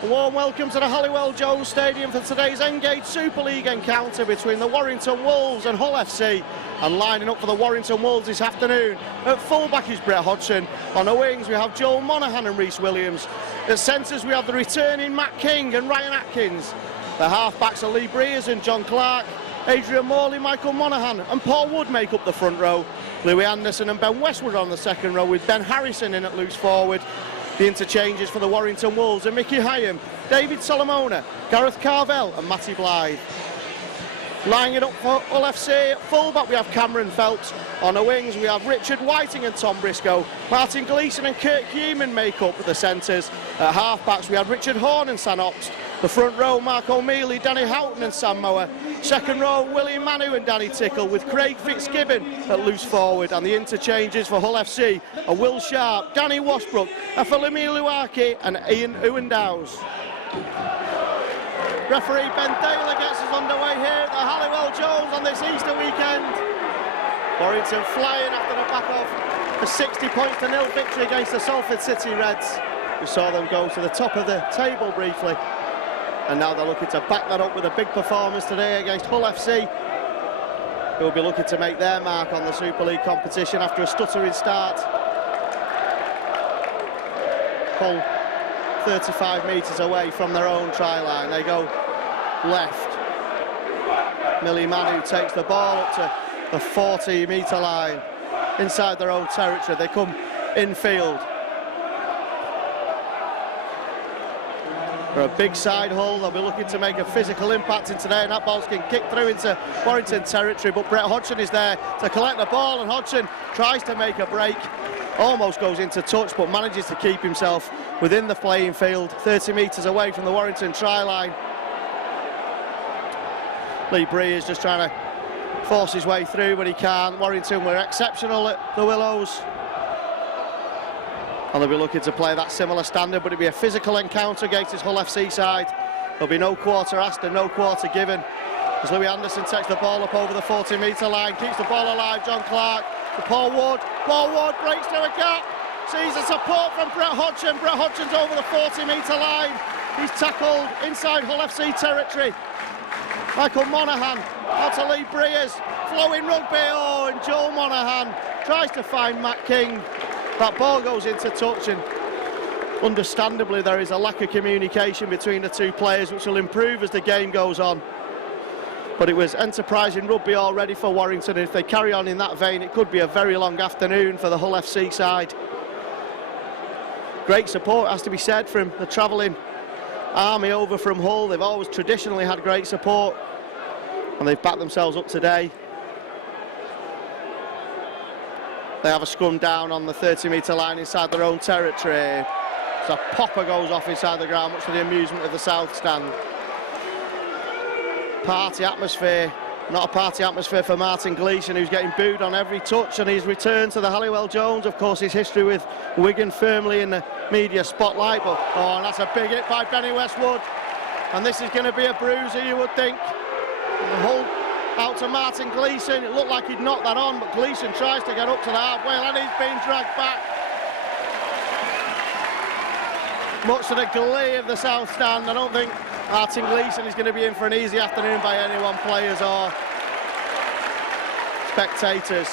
A warm welcome to the Halliwell Jones Stadium for today's Engage Super League encounter between the Warrington Wolves and Hull FC. And lining up for the Warrington Wolves this afternoon, at fullback is Brett Hodgson. On the wings we have Joel Monaghan and Rhys Williams. At centres we have the returning Matt King and Ryan Atkins. The half-backs are Lee Breers and John Clark. Adrian Morley, Michael Monaghan and Paul Wood make up the front row. Louis Anderson and Ben Westwood on the second row, with Ben Harrison in at loose forward. The interchanges for the Warrington Wolves are Mickey Hyam, David Solomona, Gareth Carvell and Matty Blythe. Lining it up for Hull FC, at fullback we have Cameron Phelps. On the wings we have Richard Whiting and Tom Briscoe. Martin Gleeson and Kurt Heumann make up the centres. At half-backs we have Richard Horn and San Obst. The front row, Mark O'Mealy, Danny Houghton and Sam Mower. Second row, William Manu and Danny Tickle, with Craig Fitzgibbon at loose forward. And the interchanges for Hull FC are Will Sharp, Danny Washbrook, Afalimi Luaki and Ian Uwendows. Referee Ben Taylor gets us underway here at the Halliwell Jones on this Easter weekend. Warrington flying after the back of a 60-0 victory against the Salford City Reds. We saw them go to the top of the table briefly. And now they're looking to back that up with a big performance today against Hull FC, who will be looking to make their mark on the Super League competition after a stuttering start. Hull 35 metres away from their own try line. They go left. Millie Manu takes the ball up to the 40-metre line inside their own territory. They come infield. For a big side Hull, they'll be looking to make a physical impact in today, and that ball's getting kicked through into Warrington territory, but Brett Hodgson is there to collect the ball, and Hodgson tries to make a break, almost goes into touch but manages to keep himself within the playing field, 30 metres away from the Warrington try line. Lee Breers just trying to force his way through, but he can't. Warrington were exceptional at the Willows, and they'll be looking to play that similar standard, but it'll be a physical encounter against his Hull FC side. There'll be no quarter asked and no quarter given, as Louis Anderson takes the ball up over the 40-metre line, keeps the ball alive. John Clark to Paul Wood. Paul Wood breaks through a gap, sees the support from Brett Hodgson. Brett Hodgson's over the 40-metre line. He's tackled inside Hull FC territory. Michael Monaghan out to Lee Breers, flowing rugby. Oh, and Joel Monaghan tries to find Matt King. That ball goes into touch, and understandably there is a lack of communication between the two players, which will improve as the game goes on. But it was enterprising rugby already for Warrington, and if they carry on in that vein, it could be a very long afternoon for the Hull FC side. Great support, has to be said, from the travelling army over from Hull. They've always traditionally had great support, and they've backed themselves up today. They have a scrum down on the 30-metre line inside their own territory. So a popper goes off inside the ground, much to the amusement of the South Stand. Party atmosphere, not a party atmosphere for Martin Gleeson, who's getting booed on every touch, and his return to the Halliwell Jones. Of course, his history with Wigan firmly in the media spotlight, but oh, and that's a big hit by Benny Westwood, and this is going to be a bruiser, you would think. Hull out to Martin Gleeson. It looked like he'd knocked that on, but Gleeson tries to get up to the halfway, and he's being dragged back. Much to the glee of the South Stand. I don't think Martin Gleeson is going to be in for an easy afternoon by anyone, players or spectators.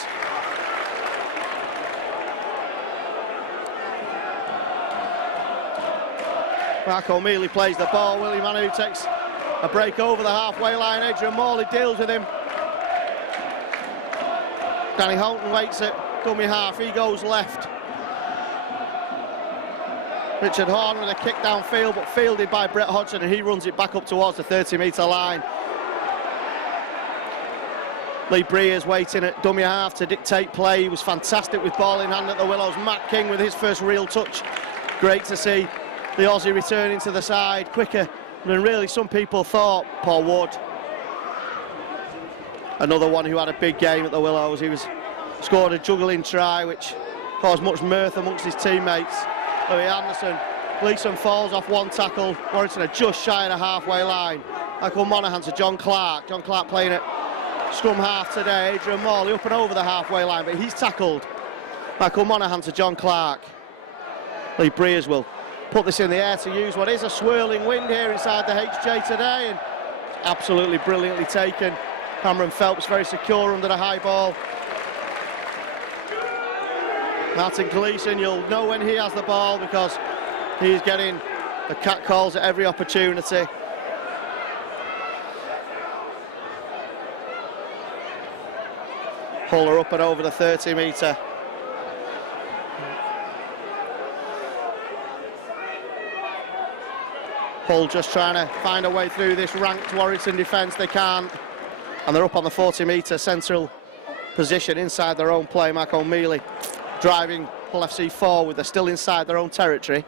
Mark O'Mealy plays the ball. Willie Manu takes a break over the halfway line. Adrian Morley deals with him. Danny Houghton waits at dummy half. He goes left. Richard Horn with a kick downfield, but fielded by Brett Hodgson, and he runs it back up towards the 30-metre line. Lee Breers waiting at dummy half to dictate play. He was fantastic with ball in hand at the Willows. Matt King with his first real touch. Great to see the Aussie returning to the side quicker than really some people thought. Paul Wood, another one who had a big game at the Willows. He scored a juggling try which caused much mirth amongst his teammates. Louis Anderson, Gleeson falls off one tackle. Warrington are just shy of the halfway line. Michael Monaghan to John Clark. John Clark playing at scrum half today. Adrian Morley up and over the halfway line, but he's tackled. Michael Monaghan to John Clark. Lee Breers will put this in the air to use what is a swirling wind here inside the HJ today, and absolutely brilliantly taken. Cameron Phelps very secure under the high ball. Martin Gleeson, you'll know when he has the ball because he's getting the cat calls at every opportunity. Huller up and over the 30-metre. Hull just trying to find a way through this ranked Warrington defence. They can't. And they're up on the 40-metre central position inside their own play. Mark O'Mealy driving Hull FC forward. They're still inside their own territory.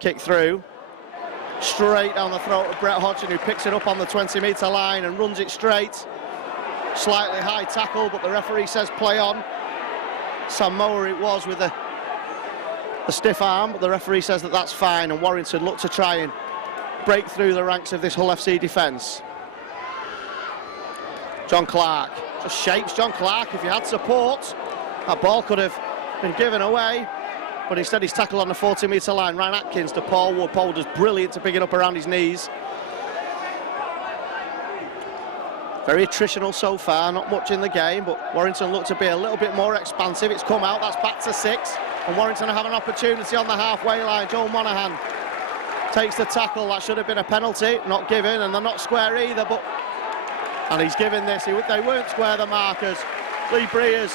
Kick through. Straight down the throat of Brett Hodgson, who picks it up on the 20-metre line and runs it straight. Slightly high tackle, but the referee says play on. Sam Mower it was with a stiff arm, but the referee says that that's fine, and Warrington look to try and break through the ranks of this Hull FC defence. John Clark just shapes John Clark. If he had support, that ball could have been given away, but instead he's tackled on the 40-metre line. Ryan Atkins to Paul Wood. Paul Wood is brilliant to pick it up around his knees. Very attritional so far, not much in the game, but Warrington look to be a little bit more expansive. It's come out, that's back to 6, and Warrington have an opportunity on the halfway line. Joel Monaghan takes the tackle. That should have been a penalty, not given, and they're not square either, but and he's given this. They weren't square, the markers. Lee Breers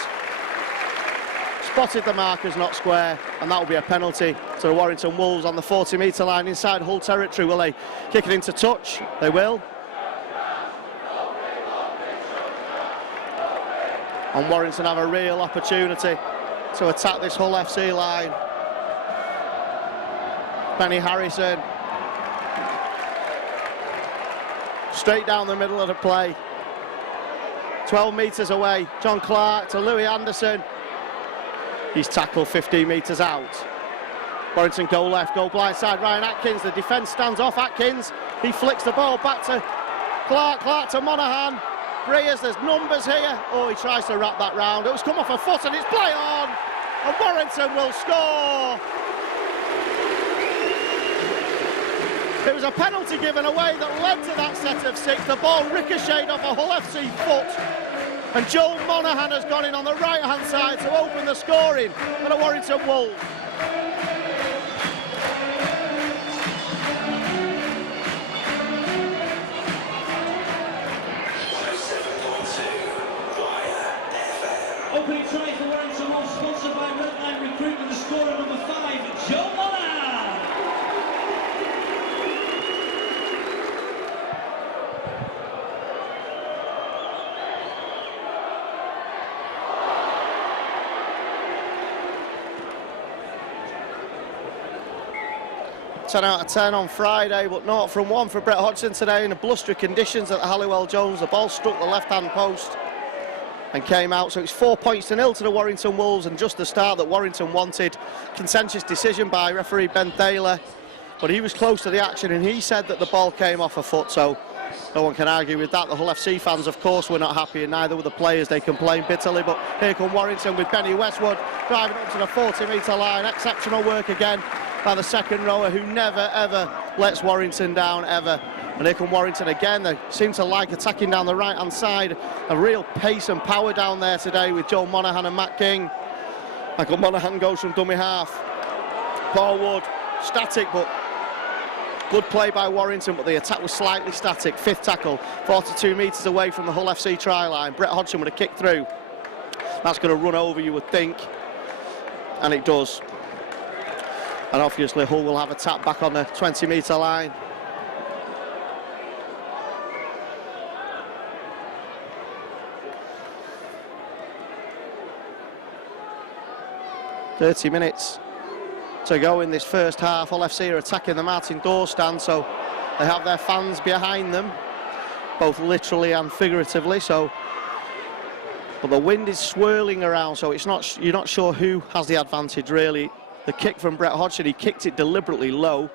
spotted the markers not square, and that will be a penalty to the Warrington Wolves on the 40-metre line inside Hull territory. Will they kick it into touch? They will. And Warrington have a real opportunity to attack this Hull FC line. Benny Harrison straight down the middle of the play. 12 metres away, John Clark to Louis Anderson. He's tackled 15 metres out. Warrington go left, go blind side, Ryan Atkins. The defence stands off Atkins. He flicks the ball back to Clark, Clark to Monaghan. Breers, there's numbers here. Oh, he tries to wrap that round. It was come off a foot and it's play on. And Warrington will score. It was a penalty given away that led to that set of 6. The ball ricocheted off a Hull FC foot. And Joel Monaghan has gone in on the right-hand side to open the scoring for the Warrington Wolves. Opening try for Warrington Wolves, sponsored by Redline Recruitment, the scorer number 5, Joe Monaghan. 10 out of 10 on Friday, but 0 from 1 for Brett Hodgson today in the blustery conditions at the Halliwell Jones. The ball struck the left-hand post and came out, so it's 4 points to 0 to the Warrington Wolves, and just the start that Warrington wanted. Contentious decision by referee Ben Thaler, but he was close to the action and he said that the ball came off a foot, so no one can argue with that. The Hull FC fans, of course, were not happy, and neither were the players. They complained bitterly, but here come Warrington with Benny Westwood driving up to the 40-metre line. Exceptional work again by the second rower, who never ever lets Warrington down, ever. And here come Warrington again. They seem to like attacking down the right-hand side. A real pace and power down there today with Joel Monaghan and Matt King. Michael Monaghan goes from dummy half. Paul Wood, static, but good play by Warrington, but the attack was slightly static. 5th tackle, 42 metres away from the Hull FC try line. Brett Hodgson with a kick through. That's going to run over, you would think, and it does. And obviously Hull will have a tap back on the 20-metre line. "30 minutes to go in this first half. Hull FC are attacking the Martin Door stand, so they have their fans behind them, both literally and figuratively. So, but the wind is swirling around, so it's not, you're not sure who has the advantage really. The kick from Brett Hodgson, he kicked it deliberately low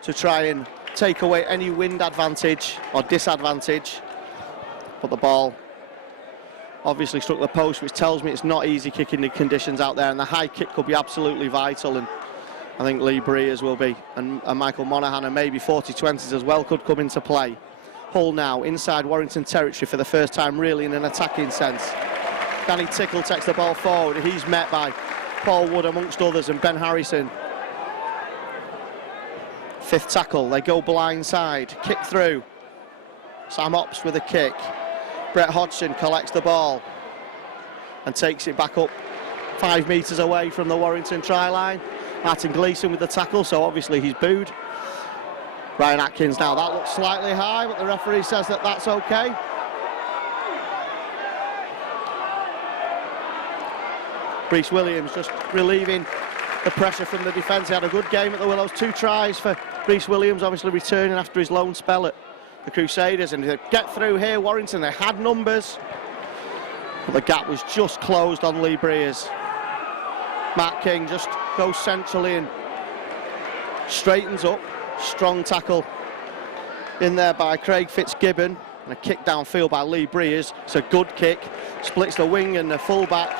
to try and take away any wind advantage or disadvantage, but the ball obviously struck the post, which tells me it's not easy kicking the conditions out there, and the high kick could be absolutely vital, and I think Lee Breers will be, and Michael Monaghan, and maybe 40-20s as well could come into play. Hull now inside Warrington territory for the first time really in an attacking sense. Danny Tickle takes the ball forward. He's met by Paul Wood amongst others and Ben Harrison. Fifth tackle, they go blindside, kick through. Sam Ops with a kick. Brett Hodgson collects the ball and takes it back up 5 metres away from the Warrington try line. Martin Gleeson with the tackle, so obviously he's booed. Ryan Atkins now, that looks slightly high, but the referee says that that's okay. Rhys Williams just relieving the pressure from the defence. He had a good game at the Willows, 2 tries for Rhys Williams, obviously returning after his loan spell at the Crusaders, and to get through here, Warrington, they had numbers, but the gap was just closed on Lee Breers. Matt King just goes centrally and straightens up. Strong tackle in there by Craig Fitzgibbon, and a kick downfield by Lee Breers. It's a good kick, splits the wing and the full-back.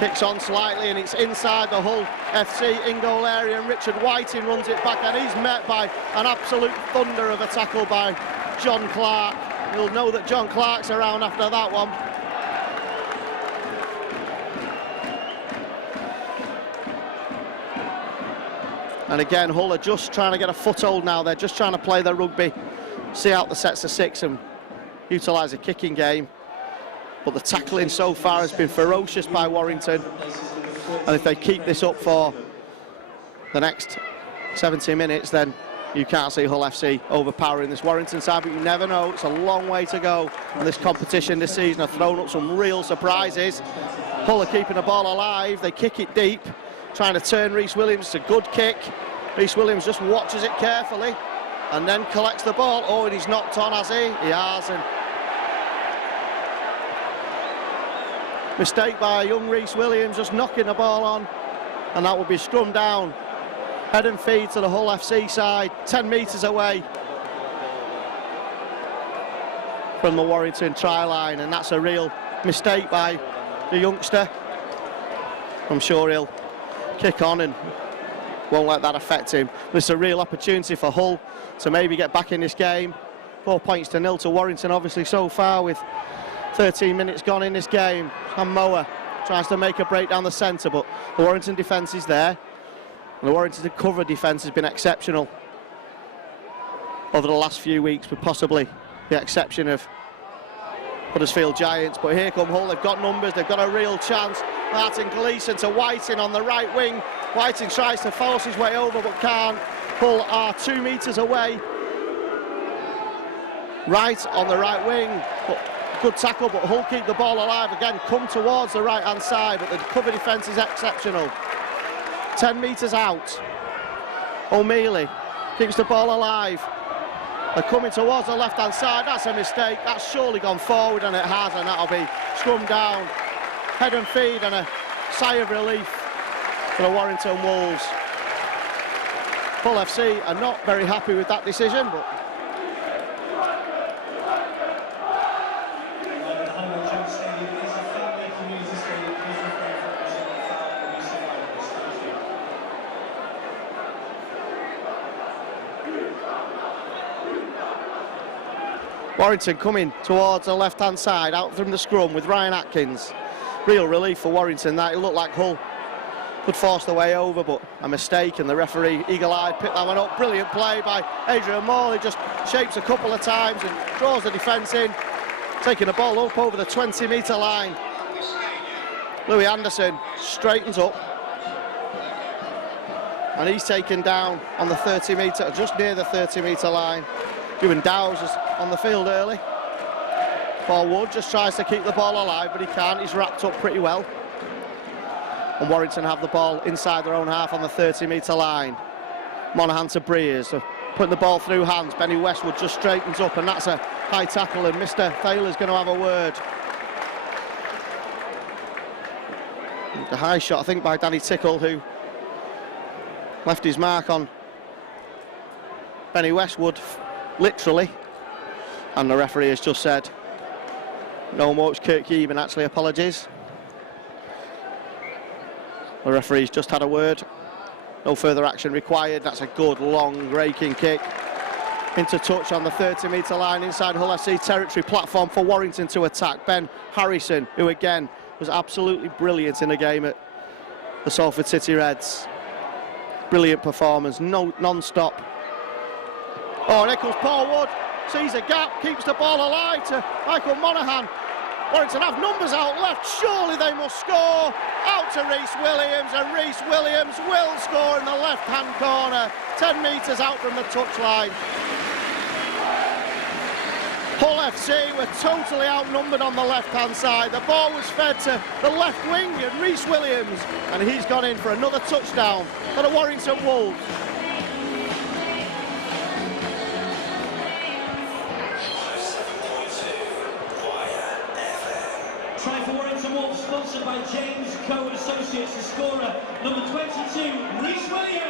Kicks on slightly and it's inside the Hull FC in-goal area, and Richard Whiting runs it back, and he's met by an absolute thunder of a tackle by John Clark. You'll know that John Clark's around after that one. And again, Hull are just trying to get a foothold now. They're just trying to play their rugby, see out the sets of 6 and utilise a kicking game. But the tackling so far has been ferocious by Warrington. And if they keep this up for the next 70 minutes, then you can't see Hull FC overpowering this Warrington side, but you never know. It's a long way to go in this competition this season. Have thrown up some real surprises. Hull are keeping the ball alive. They kick it deep, trying to turn Rhys Williams. It's a good kick. Rhys Williams just watches it carefully and then collects the ball. Oh, and he's knocked on, has he? He has. And mistake by young Rhys Williams, just knocking the ball on, and that will be scrummed down. Head and feed to the Hull FC side, 10 metres away from the Warrington try line, and that's a real mistake by the youngster. I'm sure he'll kick on and won't let that affect him. But it's a real opportunity for Hull to maybe get back in this game. 4 points to 0 to Warrington, obviously, so far, with 13 minutes gone in this game. Sam Mower tries to make a break down the centre, but the Warrington defence is there. And the Warrington cover defence has been exceptional over the last few weeks, with possibly the exception of Huddersfield Giants. But here come Hull, they've got numbers, they've got a real chance. Martin Gleeson to Whiting on the right wing. Whiting tries to force his way over but can't. Hull are 2 metres away. Right on the right wing, but good tackle, but Hull keep the ball alive again, come towards the right hand side, but the cover defence is exceptional. 10 metres out. O'Mealy keeps the ball alive. They're coming towards the left hand side. That's a mistake. That's surely gone forward, and it has, and that'll be scrummed down. Head and feed, and a sigh of relief for the Warrington Wolves. Hull FC are not very happy with that decision, but Warrington coming towards the left-hand side, out from the scrum with Ryan Atkins. Real relief for Warrington that. It looked like Hull could force the way over, but a mistake, and the referee, eagle-eyed, picked that one up. Brilliant play by Adrian Morley, just shapes a couple of times and draws the defence in, taking the ball up over the 20-metre line. Louis Anderson straightens up, and he's taken down on the 30-metre, just near the 30-metre line. Ewan Dowes is on the field early. Paul Wood just tries to keep the ball alive, but he can't. He's wrapped up pretty well. And Warrington have the ball inside their own half on the 30-metre line. Monaghan to Breers, putting the ball through hands. Benny Westwood just straightens up, and that's a high tackle, and Mr. Thaler's going to have a word. The high shot, I think, by Danny Tickle, who left his mark on Benny Westwood, literally. And the referee has just said no more. It's Kirk Yeeman, actually, apologies. The referee's just had a word No further action required. That's a good long raking kick into touch on the 30-metre line inside Hull FC territory. Platform for Warrington to attack. Ben Harrison, who again was absolutely brilliant in the game at the Salford City Reds. Brilliant performance, non-stop. Oh, and here comes Paul Wood, sees a gap, keeps the ball alive to Michael Monaghan. Warrington have numbers out left, surely they must score. Out to Rhys Williams, and Rhys Williams will score in the left-hand corner, 10 metres out from the touchline. Hull FC were totally outnumbered on the left-hand side. The ball was fed to the left wing and Rhys Williams, and he's gone in for another touchdown for the Warrington Wolves. Try for Warrington Wolves, sponsored by James Co. Associates, the scorer, number 22, Rhys Williams.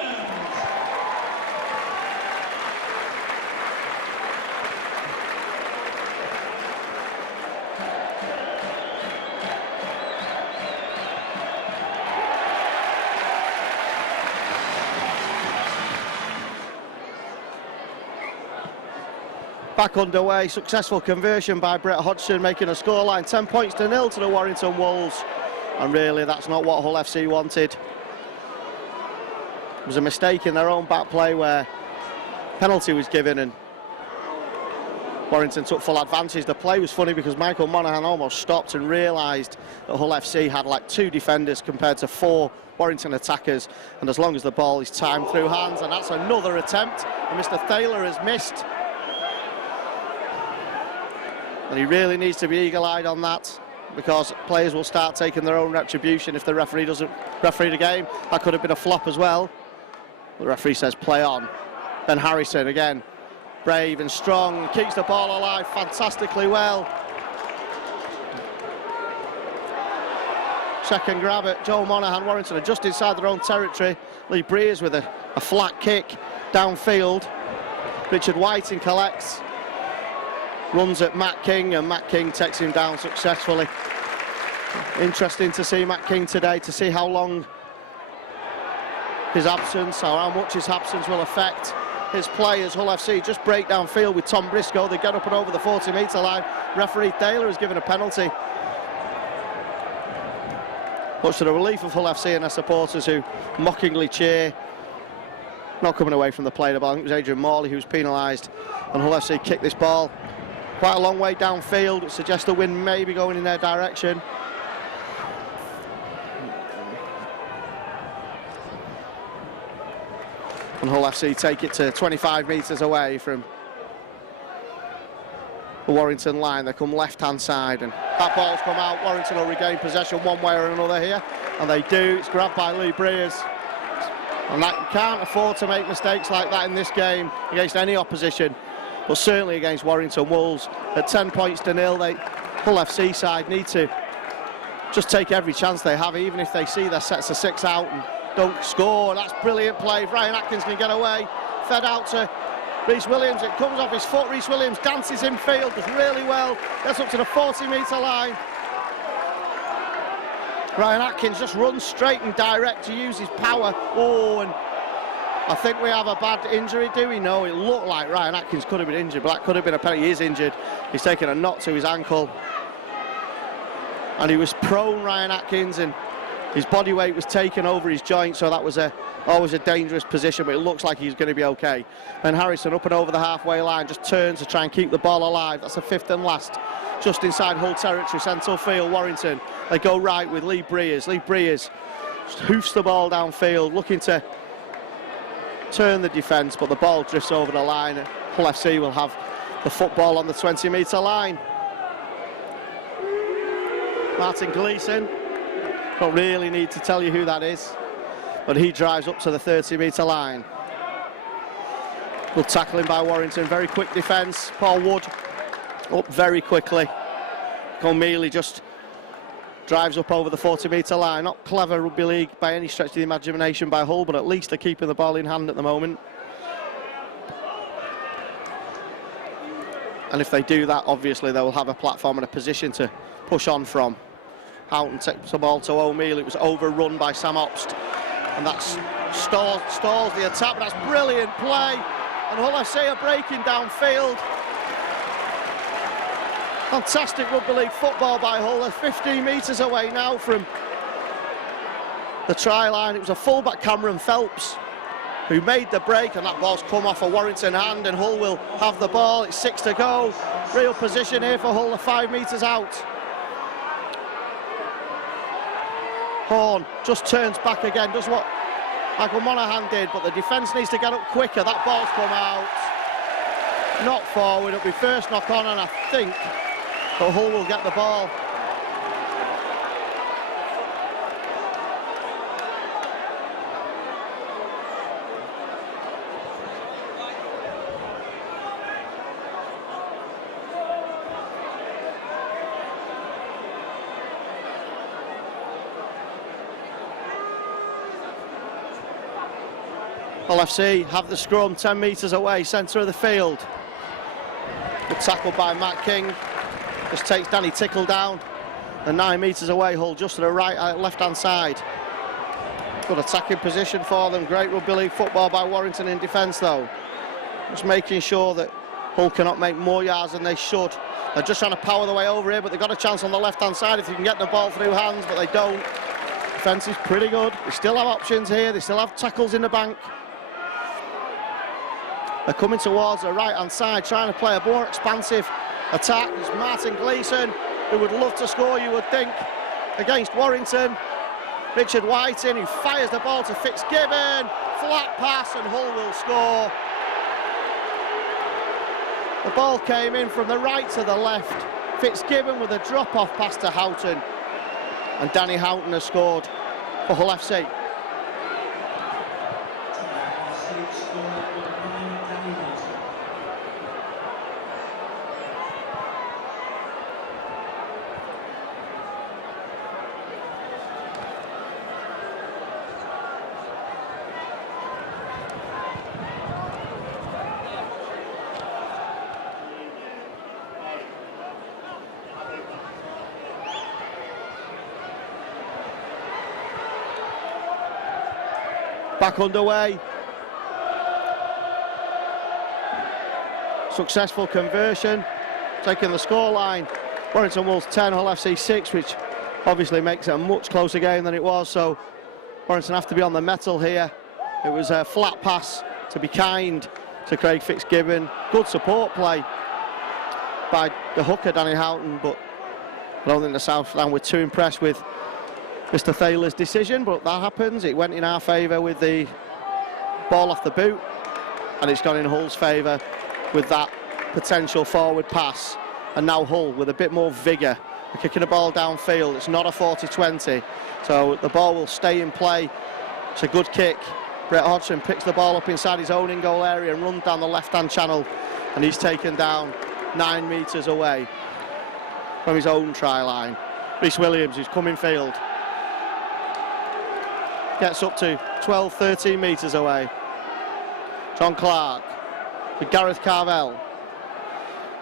Back underway, successful conversion by Brett Hodgson, making a scoreline 10 points to 0 to the Warrington Wolves. And really, that's not what Hull FC wanted. It was a mistake in their own back play where penalty was given and Warrington took full advantage. The play was funny because Michael Monaghan almost stopped and realised that Hull FC had like 2 defenders compared to 4 Warrington attackers. And as long as the ball is timed through hands, and that's another attempt, and Mr. Thaler has missed. And he really needs to be eagle-eyed on that, because players will start taking their own retribution if the referee doesn't referee the game. That could have been a flop as well. The referee says play on. Ben Harrison again, brave and strong, keeps the ball alive fantastically well. Second grab at Joe Monaghan. Warrington are just inside their own territory. Lee Breers with a flat kick downfield. Richard Whiting collects. Runs at Matt King, and Matt King takes him down successfully. Interesting to see Matt King today, to see how long his absence, or how much his absence will affect his play as Hull FC just break downfield with Tom Briscoe. They get up and over the 40-metre line. Referee Thaler has given a penalty. Much to the relief of Hull FC and their supporters, who mockingly cheer. Not coming away from the play, I think it was Adrian Morley who was penalised, and Hull FC kicked this ball quite a long way downfield. It suggests the wind may be going in their direction. And Hull FC take it to 25 metres away from the Warrington line. They come left-hand side, and that ball's come out. Warrington will regain possession one way or another here, and they do. It's grabbed by Lee Breers. And that, you can't afford to make mistakes like that in this game against any opposition, but certainly against Warrington Wolves. At 10 points to 0, the Hull FC side need to just take every chance they have, even if they see their sets of 6 out and don't score. That's brilliant play. If Ryan Atkins can get away, fed out to Rhys Williams. It comes off his foot. Rhys Williams dances in field, does really well. Gets up to the 40-metre line. Ryan Atkins just runs straight and direct to use his power. Oh, and I think we have a bad injury, do we? No, it looked like Ryan Atkins could have been injured, but that could have been a penalty. He is injured. He's taken a knock to his ankle. And he was prone, Ryan Atkins, and his body weight was taken over his joint, so that was always a dangerous position, but it looks like he's going to be okay. And Harrison up and over the halfway line, just turns to try and keep the ball alive. That's the 5th and last, just inside Hull territory, central field, Warrington. They go right with Lee Breers. Lee Breers just hoofs the ball downfield, looking to turn the defence, but the ball drifts over the line. Hull FC will have the football on the 20-metre line. Martin Gleeson, don't really need to tell you who that is, but he drives up to the 30-metre line. Good tackling by Warrington, very quick defence. Paul Wood up very quickly. O'Mealy just drives up over the 40-metre line. Not clever rugby league by any stretch of the imagination by Hull, but at least they're keeping the ball in hand at the moment. And if they do that, obviously they will have a platform and a position to push on from. Houghton takes the ball to O'Mealy. It was overrun by Sam Obst, and that's stalls the attack, but that's brilliant play. And Hull FC are breaking downfield. Fantastic rugby league football by Hull. They're 15 metres away now from the try line. It was a fullback, Cameron Phelps, who made the break, and that ball's come off a Warrington hand, and Hull will have the ball. It's 6 to go. Real position here for Hull. They're 5 metres out. Horn just turns back again, does what Michael Monaghan did, but the defence needs to get up quicker. That ball's come out. Knock forward. It'll be first knock on, and I think that Hull will get the ball. Hull FC have the scrum 10 metres away, centre of the field. Good tackle by Matt King. Just takes Danny Tickle down. And 9 metres away, Hull just to the right, left-hand side. Good attacking position for them. Great rugby league football by Warrington in defence, though. Just making sure that Hull cannot make more yards than they should. They're just trying to power the way over here, but they've got a chance on the left-hand side if they can get the ball through hands, but they don't. Defence is pretty good. They still have options here. They still have tackles in the bank. They're coming towards the right-hand side, trying to play a more expansive attack. There's Martin Gleeson, who would love to score, you would think, against Warrington. Richard Whiting, who fires the ball to Fitzgibbon. Flat pass, and Hull will score. The ball came in from the right to the left. Fitzgibbon with a drop-off pass to Houghton. And Danny Houghton has scored for Hull FC. Back underway. Successful conversion, taking the scoreline. Warrington Wolves 10, Hull FC 6, which obviously makes it a much closer game than it was, so Warrington have to be on the mettle here. It was a flat pass, to be kind, to Craig Fitzgibbon. Good support play by the hooker, Danny Houghton, but I don't think the Southland were too impressed with Mr. Thaler's decision, but that happens. It went in our favour with the ball off the boot, and it's gone in Hull's favour with that potential forward pass. And now Hull with a bit more vigour. They're kicking the ball downfield. It's not a 40-20, so the ball will stay in play. It's a good kick. Brett Hodgson picks the ball up inside his own in-goal area and runs down the left-hand channel, and he's taken down 9 metres away from his own try line. Rhys Williams, who's come in field, gets up to 12, 13 metres away. John Clark with Gareth Carvell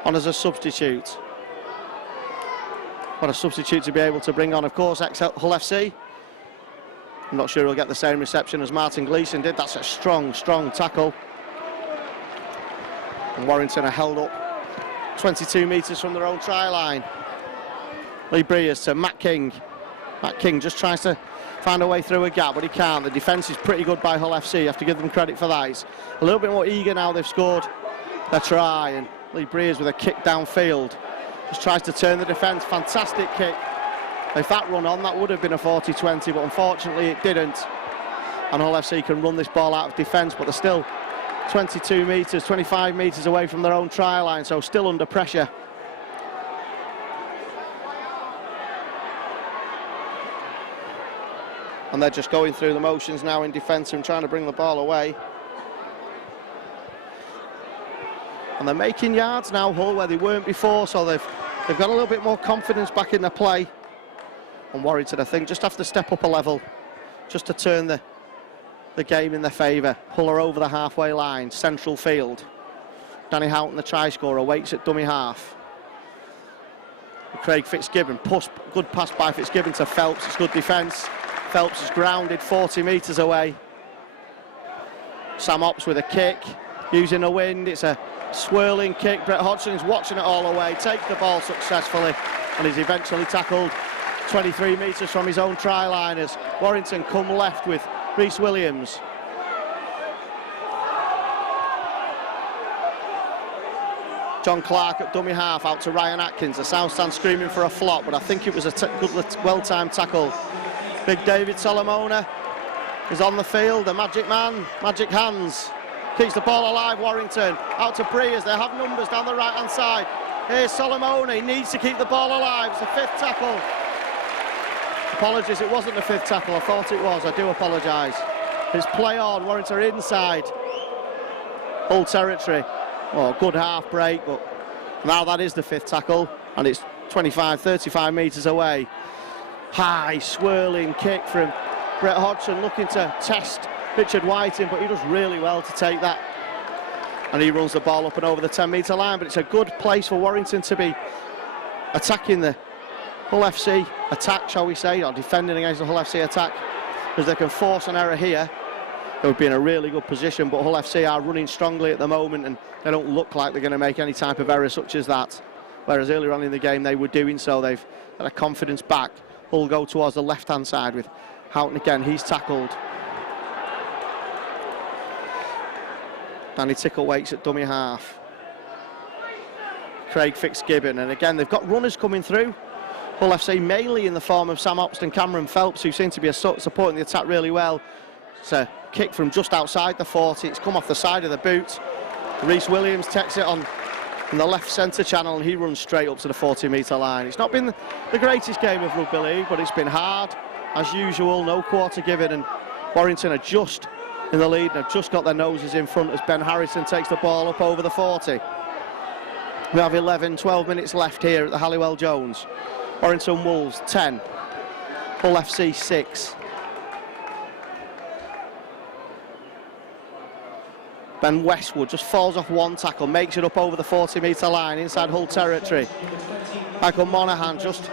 on as a substitute. What a substitute to be able to bring on, of course, ex-Hull FC. I'm not sure he'll get the same reception as Martin Gleeson did. That's a strong, strong tackle. And Warrington are held up 22 metres from their own try line. Lee Breers to Matt King. Matt King just tries to find a way through a gap, but he can't. The defence is pretty good by Hull FC. You have to give them credit for that. He's a little bit more eager now they've scored their try, and Lee Breers with a kick downfield just tries to turn the defence. Fantastic kick. If that run on, that would have been a 40-20, but unfortunately it didn't. And Hull FC can run this ball out of defence, but they're still 22 metres, 25 metres away from their own try line, so still under pressure. And they're just going through the motions now in defence and trying to bring the ball away. And they're making yards now, Hull, where they weren't before, so they've got a little bit more confidence back in their play. And Warrington, I think, just have to step up a level just to turn the game in their favour. Hull are over the halfway line, central field. Danny Houghton, the try scorer, waits at dummy half. Craig Fitzgibbon, good pass by Fitzgibbon to Phelps. It's good defence. Phelps is grounded 40 metres away. Sam Ops with a kick, using the wind. It's a swirling kick. Brett Hodgson's watching it all away, takes the ball successfully, and is eventually tackled 23 metres from his own try line as Warrington come left with Rhys Williams. John Clark at dummy half, out to Ryan Atkins. The South stand screaming for a flop, but I think it was a good, well-timed tackle. Big David Solomona is on the field, the magic man, magic hands. Keeps the ball alive, Warrington. Out to Bree as they have numbers down the right-hand side. Here's Solomona, he needs to keep the ball alive. It's the 5th tackle. Apologies, it wasn't the 5th tackle, I thought it was, I do apologise. It's play on, Warrington inside Hull territory. Oh, good half break, but now that is the 5th tackle, and it's 35 metres away. High, swirling kick from Brett Hodgson, looking to test Richard Whiting, but he does really well to take that. And he runs the ball up and over the 10-metre line, but it's a good place for Warrington to be attacking the Hull FC attack, shall we say, or defending against the Hull FC attack, because they can force an error here. They would be in a really good position, but Hull FC are running strongly at the moment, and they don't look like they're going to make any type of error such as that. Whereas earlier on in the game they were doing so. They've got a confidence back. Hull go towards the left-hand side with Houghton again. He's tackled. Danny Tickle waits at dummy half. Craig Fitzgibbon, and again they've got runners coming through. Hull FC mainly in the form of Sam Ops and Cameron Phelps, who seem to be supporting the attack really well. It's a kick from just outside the 40. It's come off the side of the boot. Rhys Williams takes it on in the left centre channel, and he runs straight up to the 40-metre line. It's not been the greatest game of rugby league, but it's been hard as usual. No quarter given, and Warrington are just in the lead and have just got their noses in front as Ben Harrison takes the ball up over the 40. We have 12 minutes left here at the Halliwell Jones. Warrington Wolves 10, Hull FC 6. Ben Westwood just falls off one tackle, makes it up over the 40-metre line inside Hull territory. Michael Monaghan just...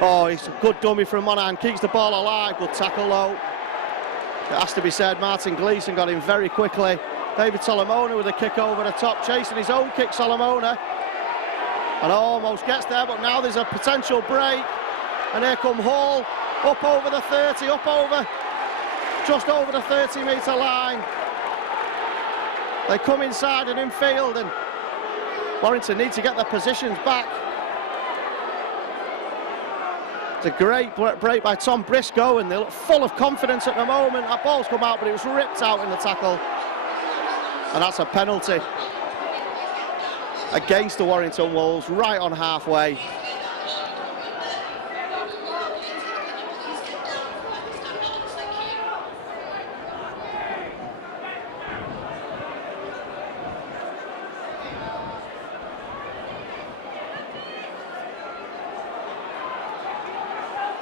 Oh, it's a good dummy from Monaghan, keeps the ball alive, good tackle though. It has to be said, Martin Gleeson got in very quickly. David Solomona with a kick over the top, chasing his own kick, Solomona. And almost gets there, but now there's a potential break. And here come Hall, up over the 30, just over the 30-metre line. They come inside and infield, and Warrington need to get their positions back. It's a great break by Tom Briscoe, and they look full of confidence at the moment. That ball's come out, but it was ripped out in the tackle. And that's a penalty against the Warrington Wolves, right on halfway.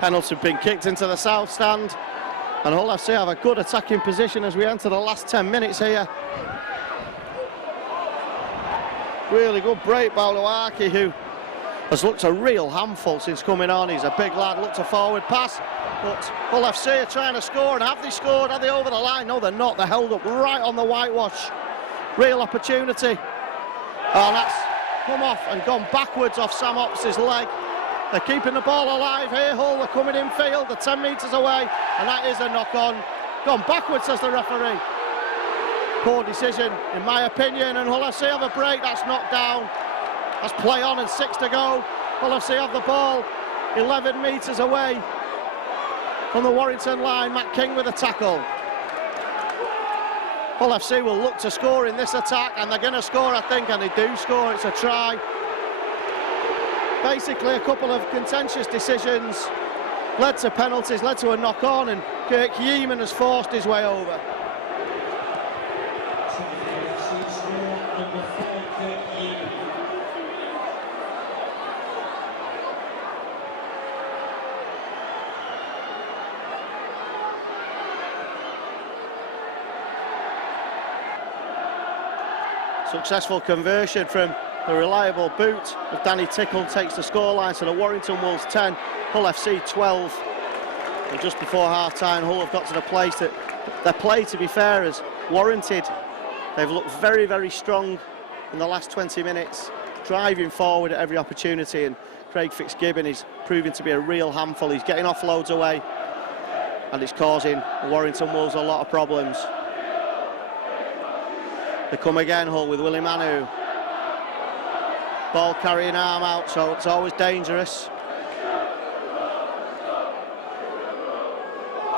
Penalty been kicked into the south stand, and Hull FC have a good attacking position as we enter the last 10 minutes here. Really good break by Luaki, who has looked a real handful since coming on. He's a big lad, looked a forward pass, but Hull FC are trying to score, and have they scored? Are they over the line? No, they're not. They're held up right on the whitewash. Real opportunity. And that's come off and gone backwards off Sam Ops' leg. They're keeping the ball alive here, Hull. They're coming in field, they're 10 metres away, and that is a knock-on. Gone backwards, says the referee. Poor decision, in my opinion, and Hull FC have a break. That's knocked down. That's play on and 6 to go. Hull FC have the ball 11 metres away from the Warrington line. Matt King with a tackle. Hull FC will look to score in this attack, and they're going to score, I think, and they do score. It's a try. Basically a couple of contentious decisions led to penalties, led to a knock-on, and Kirk Yeeman has forced his way over. Successful conversion from the reliable boot of Danny Tickle takes the scoreline to the Warrington Wolves 10, Hull FC 12. And just before half-time, Hull have got to the place that their play, to be fair, has warranted. They've looked very, very strong in the last 20 minutes, driving forward at every opportunity, and Craig Fitzgibbon is proving to be a real handful. He's getting offloads away, and it's causing Warrington Wolves a lot of problems. They come again, Hull, with Willie Manu. Ball carrying arm out, so it's always dangerous.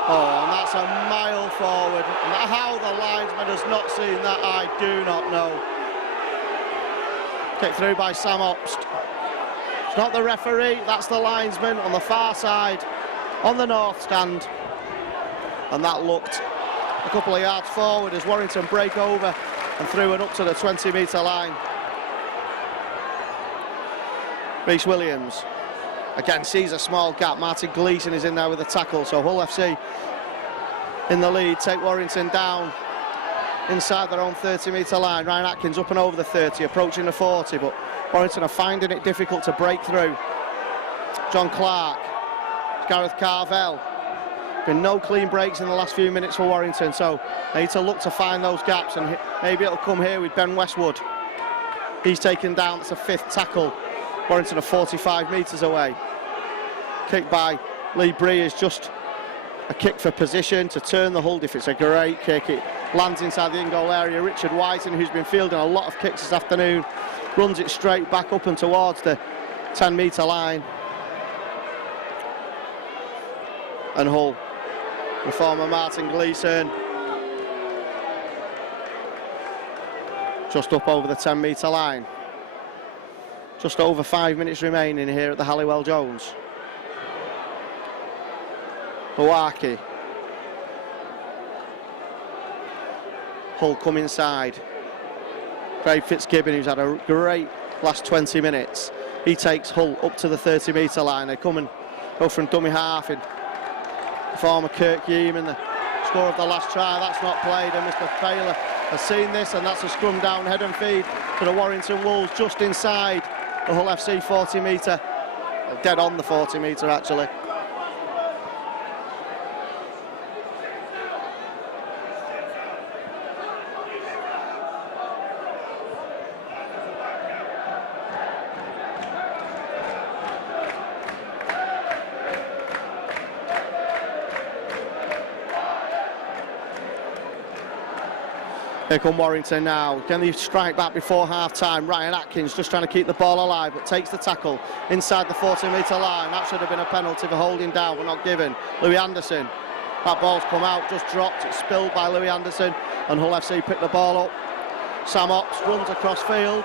Oh, and that's a mile forward. And how the linesman has not seen that, I do not know. Kicked through by Sam Obst. It's not the referee, that's the linesman on the far side, on the north stand. And that looked a couple of yards forward as Warrington break over and threw it up to the 20-metre line. Rhys Williams again sees a small gap. Martin Gleeson is in there with the tackle, so Hull FC in the lead, take Warrington down inside their own 30-metre line. Ryan Atkins up and over the 30, approaching the 40, but Warrington are finding it difficult to break through. John Clark, Gareth Carvell. Been no clean breaks in the last few minutes for Warrington, so they need to look to find those gaps, and maybe it'll come here with Ben Westwood. He's taken down, it's a 5th tackle. Warrington are 45 metres away. Kick by Lee Bree is just a kick for position to turn the Hull defence. It's a great kick. It lands inside the in-goal area. Richard Whiten, who's been fielding a lot of kicks this afternoon, runs it straight back up and towards the 10-metre line. And Hull, the former Martin Gleeson, just up over the 10-metre line. Just over 5 minutes remaining here at the Halliwell Jones. Hawaki. Hull come inside. Craig Fitzgibbon, who's had a great last 20 minutes. He takes Hull up to the 30-metre line. They come and go from dummy half in the former Kirk Yeaman, the score of the last try. That's not played, and Mr. Taylor has seen this, and that's a scrum down, head and feed to the Warrington Wolves just inside the Hull FC 40-metre, dead on the 40-metre actually. Here come Warrington now. Can they strike back before half-time? Ryan Atkins just trying to keep the ball alive, but takes the tackle inside the 40-metre line. That should have been a penalty for holding down, but not given. Louis Anderson. That ball's come out, just dropped. It's spilled by Louis Anderson, and Hull FC picked the ball up. Sam Ops runs across field.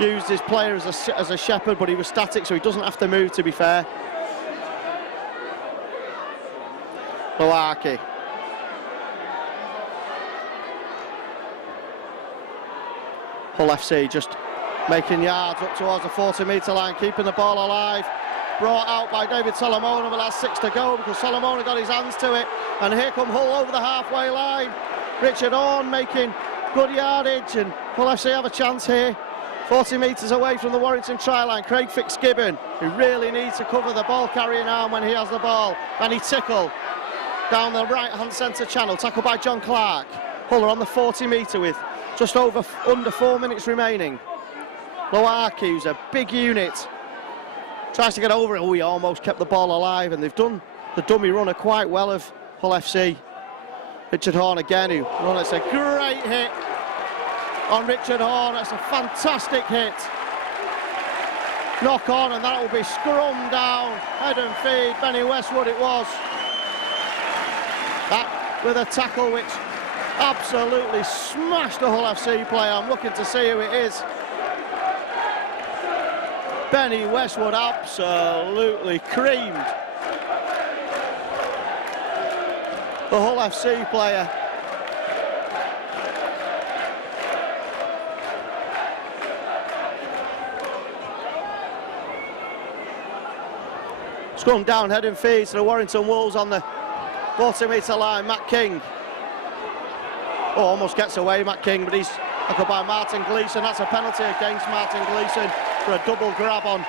Used his player as a shepherd, but he was static, so he doesn't have to move, to be fair. Loaki. Hull FC just making yards up towards the 40-metre line, keeping the ball alive. Brought out by David Solomona, but that's 6 to go because Solomona got his hands to it. And here come Hull over the halfway line. Richard Horn making good yardage, and Hull FC have a chance here. 40 metres away from the Warrington try line. Craig Fitzgibbon, who really needs to cover the ball carrying arm when he has the ball. Danny Tickle down the right-hand centre channel, tackled by John Clark. Hull are on the 40-metre with just under 4 minutes remaining. Loaki, who's a big unit, tries to get over it. Oh, he almost kept the ball alive, and they've done the dummy runner quite well of Hull FC. Richard Horn again, who runs a great hit on Richard Horn. That's a fantastic hit. Knock on, and that will be scrum down, head and feed. Benny Westwood it was. That with a tackle which absolutely smashed the Hull FC player. I'm looking to see who it is. Benny Westwood absolutely creamed the Hull FC player. Scrum down, head and feed to the Warrington Wolves on the 40-metre line. Matt King. Oh, almost gets away, Matt King, but he's tackled by Martin Gleeson. That's a penalty against Martin Gleeson for a double grab on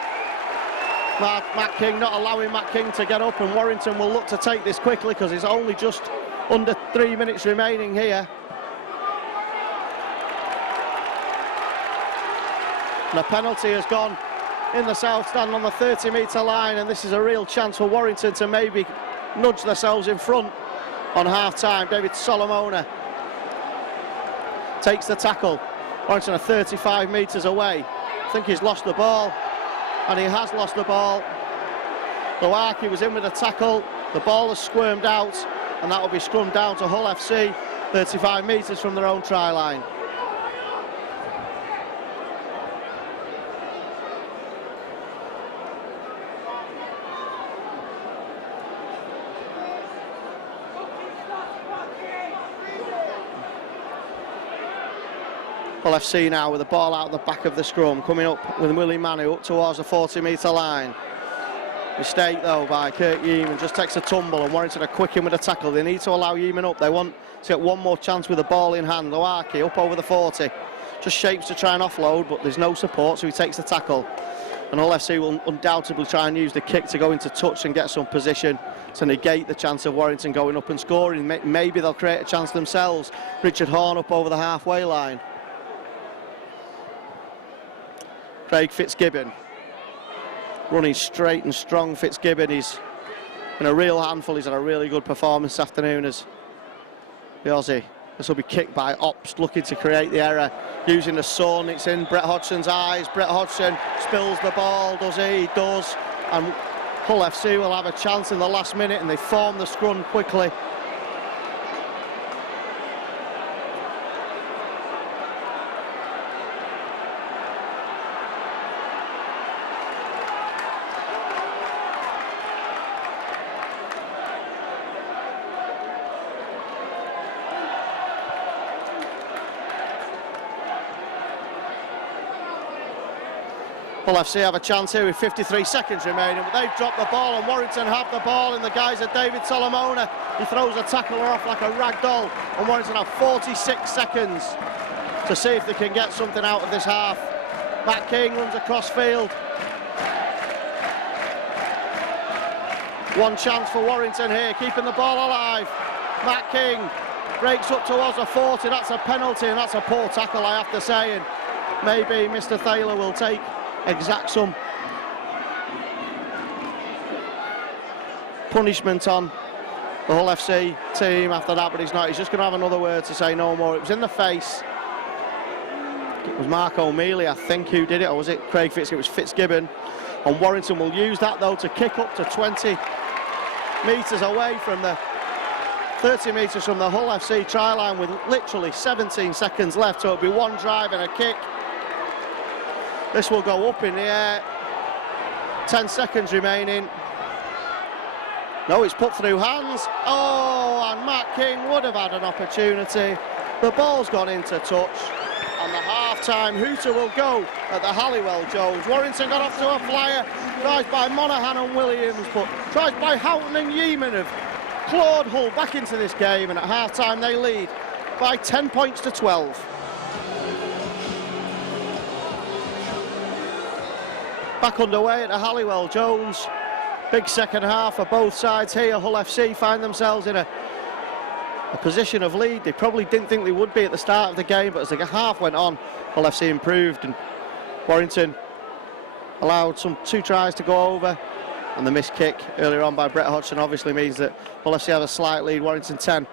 Matt King, not allowing Matt King to get up, and Warrington will look to take this quickly because it's only just under 3 minutes remaining here. And a penalty has gone in the south stand on the 30-metre line, and this is a real chance for Warrington to maybe nudge themselves in front on half-time. David Solomona takes the tackle. Warrington are 35 metres away. I think he's lost the ball, and he has lost the ball. Loaki was in with a tackle. The ball has squirmed out, and that will be scrummed down to Hull FC, 35 metres from their own try line. Hull FC now with the ball out the back of the scrum, coming up with Willie Manu up towards the 40-metre line. Mistake though by Kirk Yeaman, just takes a tumble, and Warrington are quick in with a tackle. They need to allow Yeaman up. They want to get one more chance with the ball in hand. Loaki up over the 40, just shapes to try and offload, but there's no support, so he takes the tackle. And Hull FC will undoubtedly try and use the kick to go into touch and get some position to negate the chance of Warrington going up and scoring. Maybe they'll create a chance themselves. Richard Horn up over the halfway line. Craig Fitzgibbon running straight and strong. Fitzgibbon, he's in a real handful. He's had a really good performance this afternoon as the Aussie. This will be kicked by Ops, looking to create the error using the sun. It's in Brett Hodgson's eyes. Brett Hodgson spills the ball, does he? He does. And Hull FC will have a chance in the last minute, and they form the scrum quickly. Hull FC have a chance here with 53 seconds remaining, but they've dropped the ball, and Warrington have the ball in the guise of David Solomona. He throws a tackler off like a rag doll, and Warrington have 46 seconds to see if they can get something out of this half. Matt King runs across field. One chance for Warrington here, keeping the ball alive. Matt King breaks up towards the 40, that's a penalty, and that's a poor tackle, I have to say, and maybe Mr. Thaler will exact some punishment on the Hull FC team after that, but he's not. He's just going to have another word to say no more. It was in the face. It was Mark O'Mealy, I think, who did it, or was it Craig Fitz? It was Fitzgibbon. And Warrington will use that, though, to kick up to 20 metres away from the 30 metres from the Hull FC try line with literally 17 seconds left, so it'll be one drive and a kick. This will go up in the air. 10 seconds remaining. No, it's put through hands. Oh, and Matt King would have had an opportunity. The ball's gone into touch, and the half-time hooter will go at the Halliwell Jones. Warrington got off to a flyer. Tries by Monaghan and Williams, but tries by Houghton and Yeaman have clawed Hull back into this game, and at half-time they lead by 10 points to 12. Back underway at the Halliwell Jones. Big second half for both sides here. Hull FC find themselves in a position of lead. They probably didn't think they would be at the start of the game, but as the half went on, Hull FC improved, and Warrington allowed two tries to go over, and the missed kick earlier on by Brett Hodgson obviously means that Hull FC have a slight lead. Warrington 10,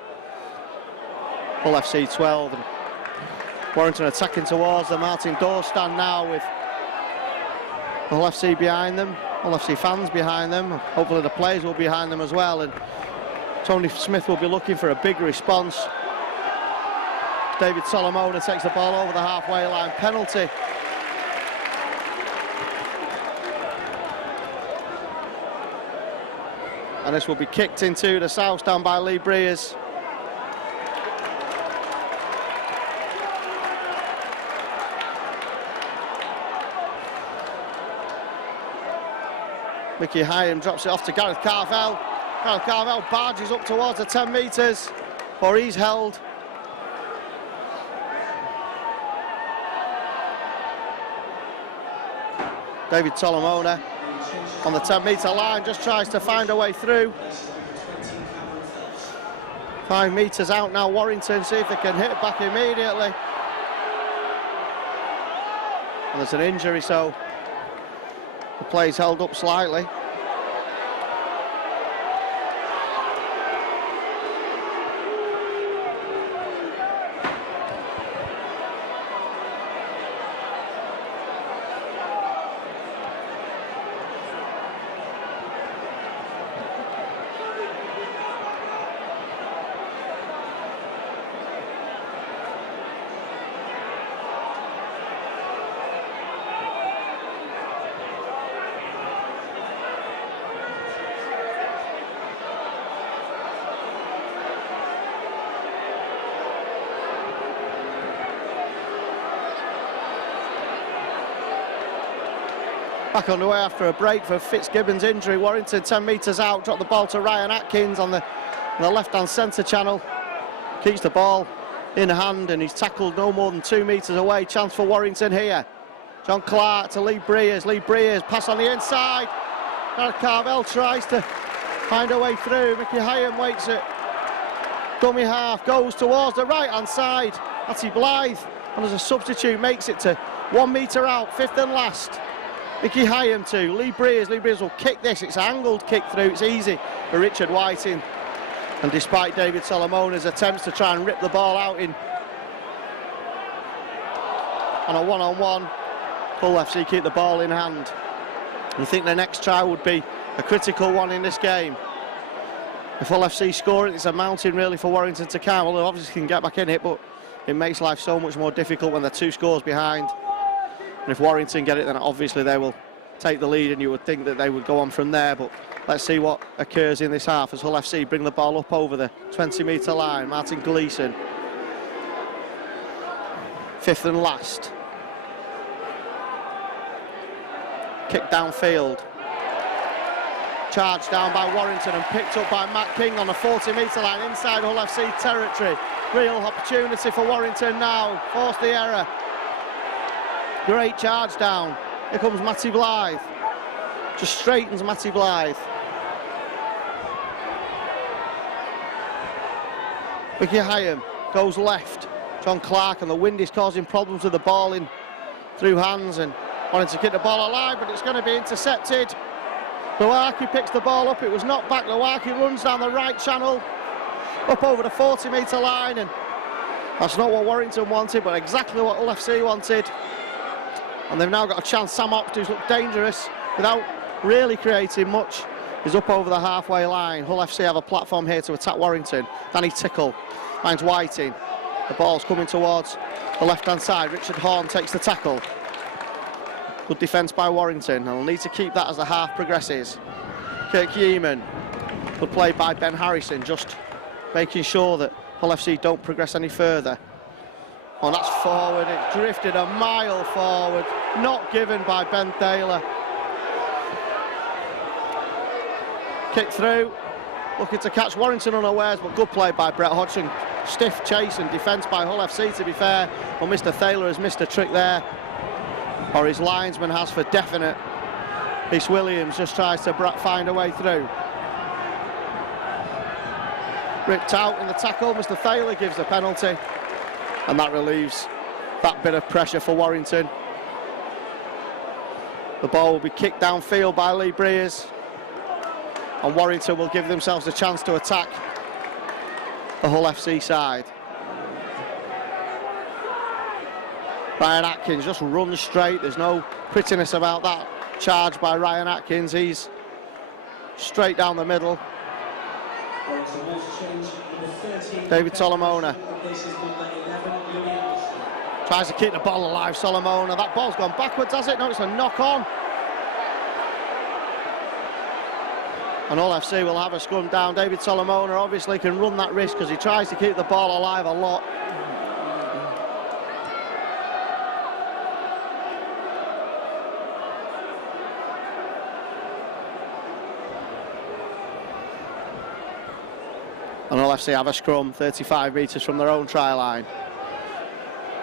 Hull FC 12, and Warrington attacking towards the Martin Door stand now with the Hull FC behind them, Hull FC fans behind them. Hopefully the players will be behind them as well, and Tony Smith will be looking for a big response. David Solomona takes the ball over the halfway line. Penalty. And this will be kicked into the south stand by Lee Breers. Mickey Hyam drops it off to Gareth Carvell. Gareth Carvell barges up towards the 10 metres, or he's held. David Solomona on the 10-metre line just tries to find a way through. 5 metres out now, Warrington, see if they can hit it back immediately. and there's an injury, so the play's held up slightly. Back on the way after a break for Fitzgibbon's injury. Warrington 10 metres out, dropped the ball to Ryan Atkins on the left-hand centre channel. Keeps the ball in hand and he's tackled no more than 2 metres away. Chance for Warrington here. John Clark to Lee Breers. Lee Breers, pass on the inside. Gareth Carvell tries to find a way through. Mickey Hyam waits it. Dummy half, goes towards the right-hand side. Matty Blythe, and as a substitute, makes it to 1 metre out, fifth and last. Mickey Hyam to Lee Breers. Lee Breers will kick this. It's an angled kick through. It's easy for Richard Whiting. And despite David Solomona's attempts to try and rip the ball out on a one-on-one, Hull FC keep the ball in hand. You think the next try would be a critical one in this game. If Hull FC score it, it's a mountain really for Warrington to count. Well, they obviously can get back in it, but it makes life so much more difficult when they're 2 scores behind. And if Warrington get it, then obviously they will take the lead and you would think that they would go on from there. But let's see what occurs in this half as Hull FC bring the ball up over the 20-metre line. Martin Gleeson, fifth and last. Kick downfield. Charged down by Warrington and picked up by Matt King on the 40-metre line inside Hull FC territory. Real opportunity for Warrington now. Force the error. Great charge down. Here comes Matty Blythe. Just straightens Matty Blythe. Mickey Hyam goes left. John Clark, and the wind is causing problems with the ball in through hands and wanting to keep the ball alive, but it's going to be intercepted. Lowaki picks the ball up. It was knocked back. Lowaki runs down the right channel up over the 40-metre line, and that's not what Warrington wanted, but exactly what Hull FC wanted. And they've now got a chance. Sam Opt, who's looked dangerous without really creating much, is up over the halfway line. Hull FC have a platform here to attack Warrington. Danny Tickle finds Whiting. The ball's coming towards the left-hand side. Richard Horn takes the tackle. Good defence by Warrington, and they'll need to keep that as the half progresses. Kirk Yeaman. Good play by Ben Harrison, just making sure that Hull FC don't progress any further. Oh, that's forward. It drifted a mile forward. Not given by Ben Thaler. Kick through. Looking to catch Warrington unawares, but good play by Brett Hodgson. Stiff chase and defence by Hull FC, to be fair. Well, Mr. Thaler has missed a trick there. Or his linesman has for definite. Rhys Williams just tries to find a way through. Ripped out in the tackle. Mr. Thaler gives the penalty. And that relieves that bit of pressure for Warrington. The ball will be kicked downfield by Lee Breers. And Warrington will give themselves a chance to attack the Hull FC side. Ryan Atkins just runs straight. There's no prettiness about that charge by Ryan Atkins. He's straight down the middle. David Solomona tries to keep the ball alive. Solomona, that ball's gone backwards, has it? No, it's a knock on. And Hull FC will have a scrum down. David Solomona obviously can run that risk because he tries to keep the ball alive a lot. And Hull FC have a scrum 35 metres from their own try line.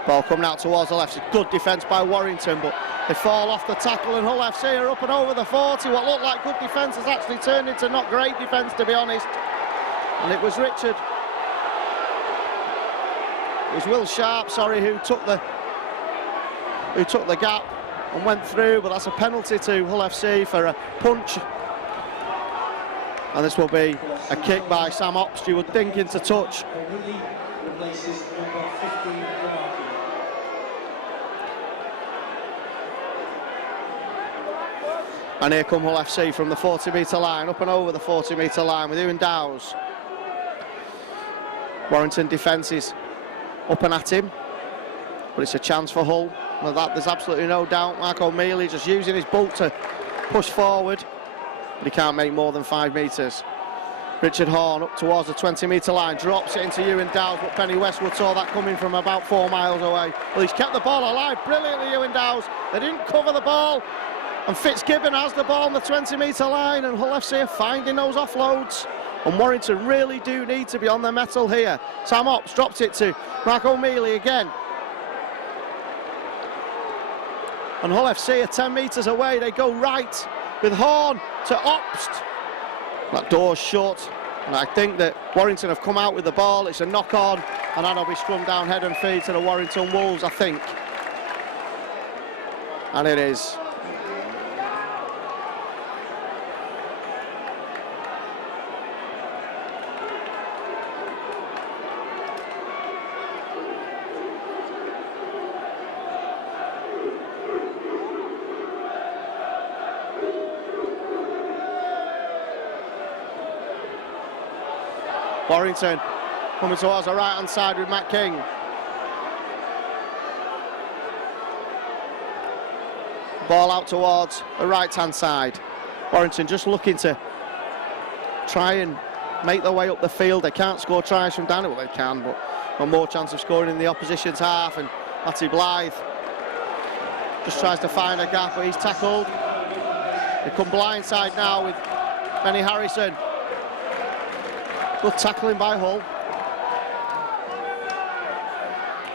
Ball coming out towards the left. Good defence by Warrington, but they fall off the tackle and Hull FC are up and over the 40. What looked like good defence has actually turned into not great defence, to be honest. And it was Richard. It was Will Sharp, sorry, who took the gap. and went through, but that's a penalty to Hull FC for a punch. And this will be a kick by Sam Opst, you would think, into touch. And here come Hull FC from the 40-metre line, up and over the 40-metre line with Ewan Dowes. Warrington defence is up and at him, but it's a chance for Hull. Well, that there's absolutely no doubt. Mark O'Mealy just using his bulk to push forward, but he can't make more than 5 metres. Richard Horn up towards the 20-metre line, drops it into Ewan Dowes, but Penny Westwood saw that coming from about 4 miles away. Well, he's kept the ball alive brilliantly, Ewan Dowes. They didn't cover the ball, and Fitzgibbon has the ball on the 20-metre line, and Hull FC are finding those offloads. And Warrington really do need to be on their mettle here. Sam Opst drops it to Mark O'Mealy again. And Hull FC are 10 metres away. They go right with Horn to Opst. That door's shut, and I think that Warrington have come out with the ball. It's a knock-on, and that'll be scrummed down head and feet to the Warrington Wolves, I think. And it is. Warrington coming towards the right-hand side with Matt King. Ball out towards the right-hand side. Warrington just looking to try and make their way up the field. They can't score tries from down it. Well, they can, but got more chance of scoring in the opposition's half. And Matty Blythe just tries to find a gap, but he's tackled. They come blindside now with Benny Harrison. Good tackling by Hull.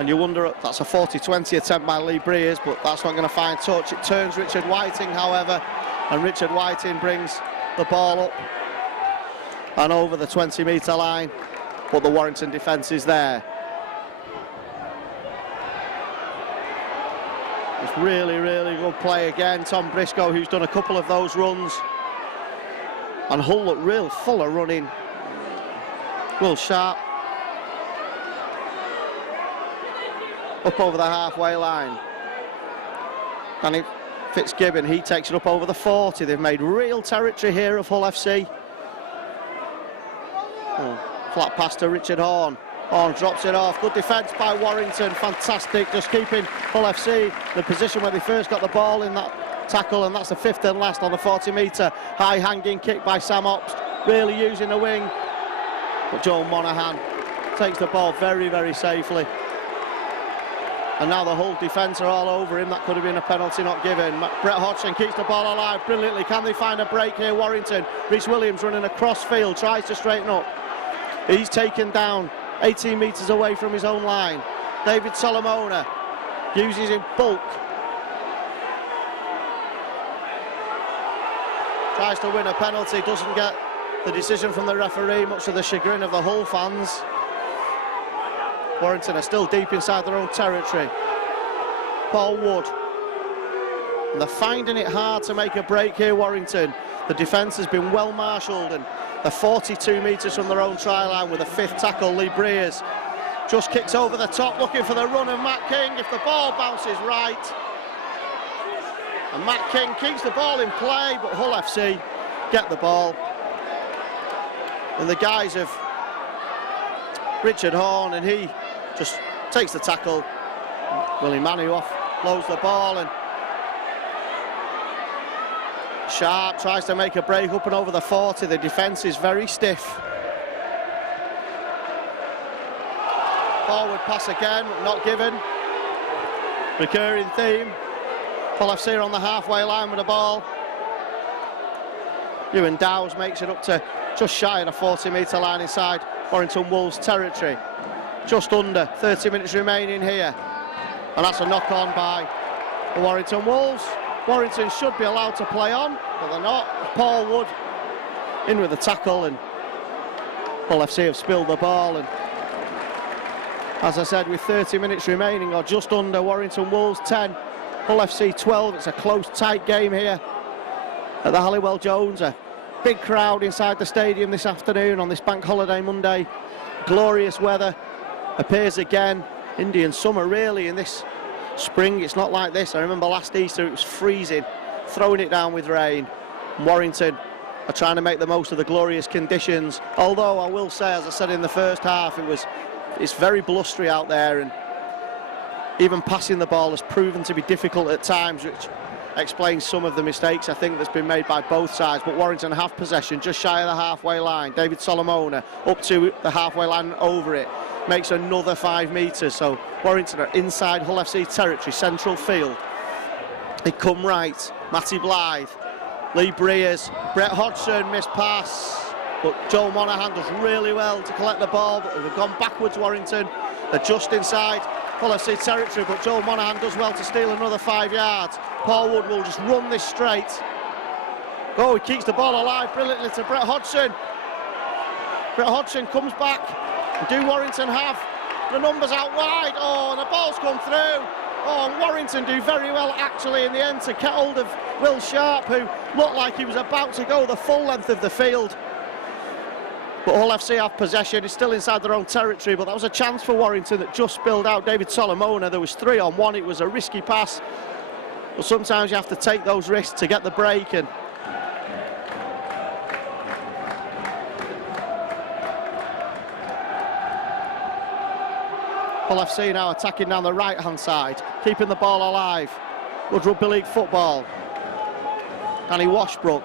And you wonder, that's a 40-20 attempt by Lee Breers, but that's not going to find touch. It turns Richard Whiting, however, and Richard Whiting brings the ball up and over the 20-metre line, but the Warrington defence is there. It's really, really good play again. Tom Briscoe, who's done a couple of those runs. And Hull look real full of running. Will Sharp up over the halfway line. Danny Fitzgibbon, he takes it up over the 40. They've made real territory here of Hull FC. Flat pass to Richard Horn. Horn drops it off. Good defence by Warrington. Fantastic, just keeping Hull FC the position where they first got the ball in that tackle, and that's the 5th and last on the 40-metre. High hanging kick by Sam Opst, really using the wing. But Joe Monaghan takes the ball very, very safely. And now the Hull defence are all over him. That could have been a penalty not given. Brett Hodgson keeps the ball alive brilliantly. Can they find a break here, Warrington? Rhys Williams running across field, tries to straighten up. He's taken down 18 metres away from his own line. David Solomona uses in bulk. Tries to win a penalty, doesn't get the decision from the referee, much to the chagrin of the Hull fans. Warrington are still deep inside their own territory. Paul Wood. And they're finding it hard to make a break here, Warrington. The defence has been well marshalled, and they're 42 metres from their own try line with a 5th tackle. Lee Breers just kicks over the top, looking for the run of Matt King. If the ball bounces right, and Matt King keeps the ball in play, but Hull FC get the ball. And the guys of Richard Horn, and he just takes the tackle. Willie Manu offloads the ball, and Sharp tries to make a break up and over the 40. The defence is very stiff. Forward pass again, not given. Recurring theme. Hull FC are on the halfway line with the ball. Ewan Dowes makes it up to just shy of the 40-metre line inside Warrington Wolves territory. Just under 30 minutes remaining here. And that's a knock-on by the Warrington Wolves. Warrington should be allowed to play on, but they're not. Paul Wood in with the tackle, and Hull FC have spilled the ball. And as I said, with 30 minutes remaining, or just under, Warrington Wolves 10, Hull FC 12. It's a close, tight game here at the Halliwell Jones. A big crowd inside the stadium this afternoon on this bank holiday Monday. Glorious weather appears again. Indian summer really in this spring. It's not like this. I remember last Easter it was freezing, throwing it down with rain. Warrington are trying to make the most of the glorious conditions. Although I will say, as I said in the first half, it's very blustery out there, and even passing the ball has proven to be difficult at times, which explains some of the mistakes I think that's been made by both sides. But Warrington have possession just shy of the halfway line. David Solomona up to the halfway line and over it, makes another 5 metres. So Warrington are inside Hull FC territory, central field. They come right, Matty Blythe, Lee Breers, Brett Hodgson, missed pass, but Joel Monaghan does really well to collect the ball. But they've gone backwards, Warrington. They're just inside Hull FC territory, but Joel Monaghan does well to steal another 5 yards. Paul Wood will just run this straight. Oh, he keeps the ball alive brilliantly to Brett Hodgson. Brett Hodgson comes back. Do Warrington have the numbers out wide? Oh, and the ball's come through. Oh, and Warrington do very well actually in the end to get hold of Will Sharp, who looked like he was about to go the full length of the field. But Hull FC have possession. It's still inside their own territory, but that was a chance for Warrington that just spilled out. David Solomona, there was 3 on 1. It was a risky pass, but sometimes you have to take those risks to get the break. And Hull FC now attacking down the right-hand side, keeping the ball alive. Good rugby league football. Danny Washbrook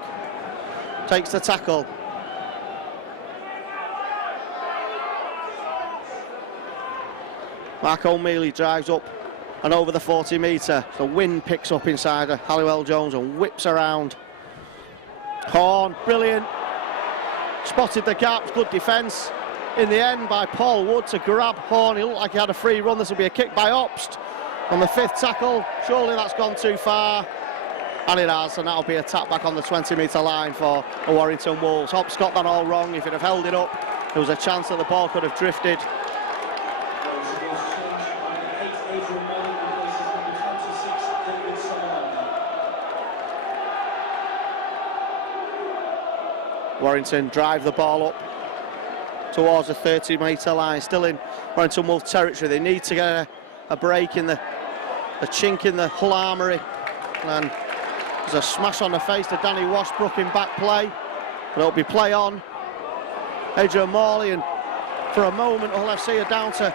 takes the tackle. Mark O'Mealy drives up and over the 40 metre. The wind picks up inside Halliwell Jones and whips around. Horn, brilliant. Spotted the gaps, good defence in the end by Paul Wood to grab Horn. He looked like he had a free run. This will be a kick by Obst on the 5th tackle. Surely that's gone too far. And it has, and that'll be a tap back on the 20 metre line for the Warrington Wolves. Obst got that all wrong. If he'd have held it up, there was a chance that the ball could have drifted. Warrington drive the ball up towards the 30 metre line, still in Warrington Wolves territory. They need to get a break in the chink in the Hull Armoury. And there's a smash on the face to Danny Washbrook in back play, but it'll be play on. Adrian Morley, and for a moment Hull FC are down to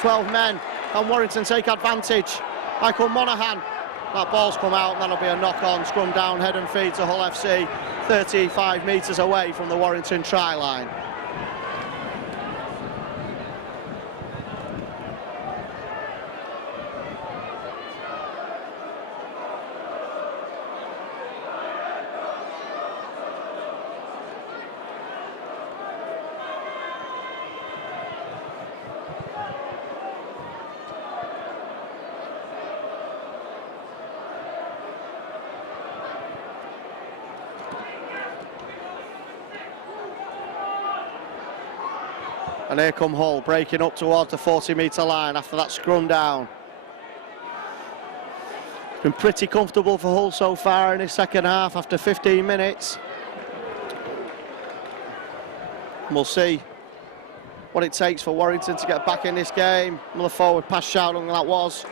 12 men, and Warrington take advantage. Michael Monaghan, that ball's come out, and that'll be a knock-on, scrum down, head and feed to Hull FC, 35 metres away from the Warrington try line. And here come Hull, breaking up towards the 40 metre line after that scrum down. Been pretty comfortable for Hull so far in his second half after 15 minutes. And we'll see what it takes for Warrington to get back in this game. Another forward pass shout, and that was.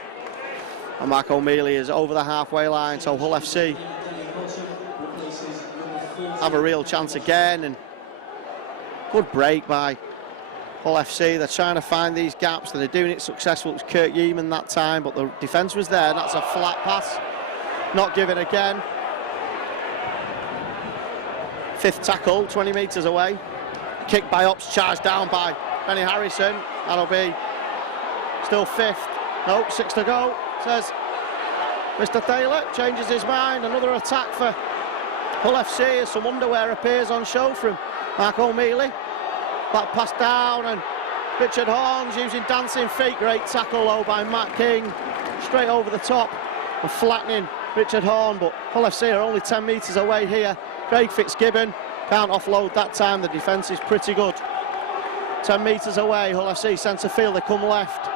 And Mark O'Mealy is over the halfway line, so Hull FC have a real chance again. And good break by Hull FC. They're trying to find these gaps, and they're doing it successful. It was Kurt Yeaman that time, but the defence was there. That's a flat pass, not given again. 5th tackle, 20 metres away. Kick by Ops, charged down by Benny Harrison. That'll be still 5th. No, 6 to go, says Mr. Thaler. Changes his mind. Another attack for Hull FC as some underwear appears on show from Mark O'Mealy. That pass down, and Richard Horns using dancing feet. Great tackle though by Matt King, straight over the top and flattening Richard Horn. But Hull FC are only 10 metres away here. Craig Fitzgibbon can't offload that time. The defence is pretty good. 10 metres away, Hull FC centre field. They come left.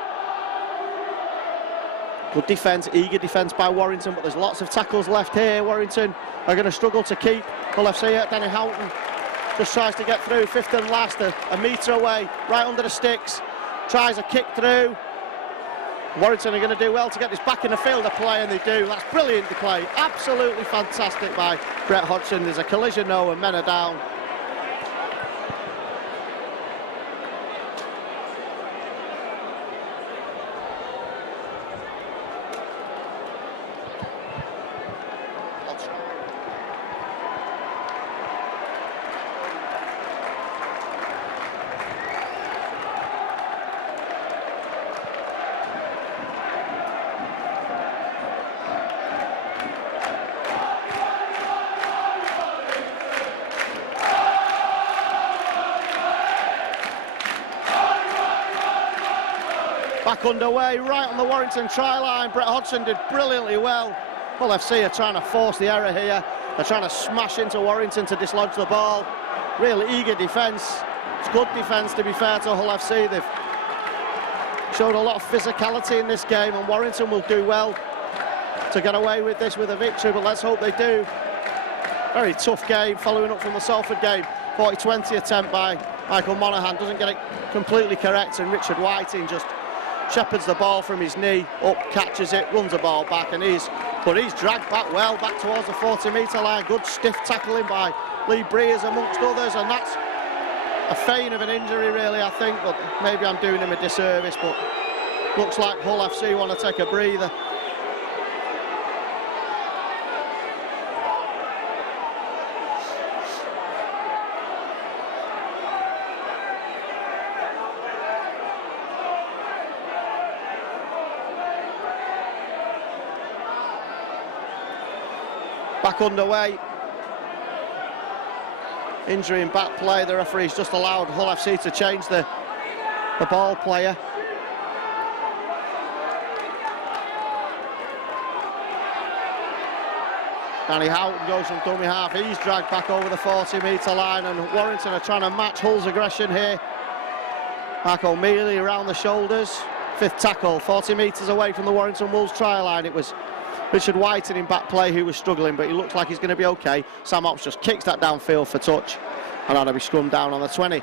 Good defence, eager defence by Warrington, but there's lots of tackles left here. Warrington are going to struggle to keep Hull FC at. Danny Houghton just tries to get through, fifth and last, a metre away, right under the sticks, tries a kick through. Warrington are going to do well to get this back in the field of play, and they do. That's brilliant to play, absolutely fantastic by Brett Hodgson. There's a collision though, and men are down. Back underway, right on the Warrington try line. Brett Hodgson did brilliantly well. Hull FC are trying to force the error here. They're trying to smash into Warrington to dislodge the ball. Really eager defence. It's good defence, to be fair to Hull FC. They've showed a lot of physicality in this game, and Warrington will do well to get away with this with a victory, but let's hope they do. Very tough game, following up from the Salford game. 40-20 attempt by Michael Monaghan. Doesn't get it completely correct, and Richard Whiting just shepherds the ball from his knee up, catches it, runs the ball back, and he's dragged back well, back towards the 40-metre line. Good stiff tackling by Lee Breers amongst others, and that's a feign of an injury really, I think, but maybe I'm doing him a disservice, but looks like Hull FC want to take a breather. Back underway. Injury in back play. The referee's just allowed Hull FC to change the ball player. Danny Houghton goes from dummy half. He's dragged back over the 40-metre line, and Warrington are trying to match Hull's aggression here. Mark O'Mealy around the shoulders. Fifth tackle, 40 metres away from the Warrington Wolves try line. It was Richard Whiting in back play who was struggling, but he looks like he's going to be okay. Sam Ops just kicks that downfield for touch, and that'll be scrummed down on the 20.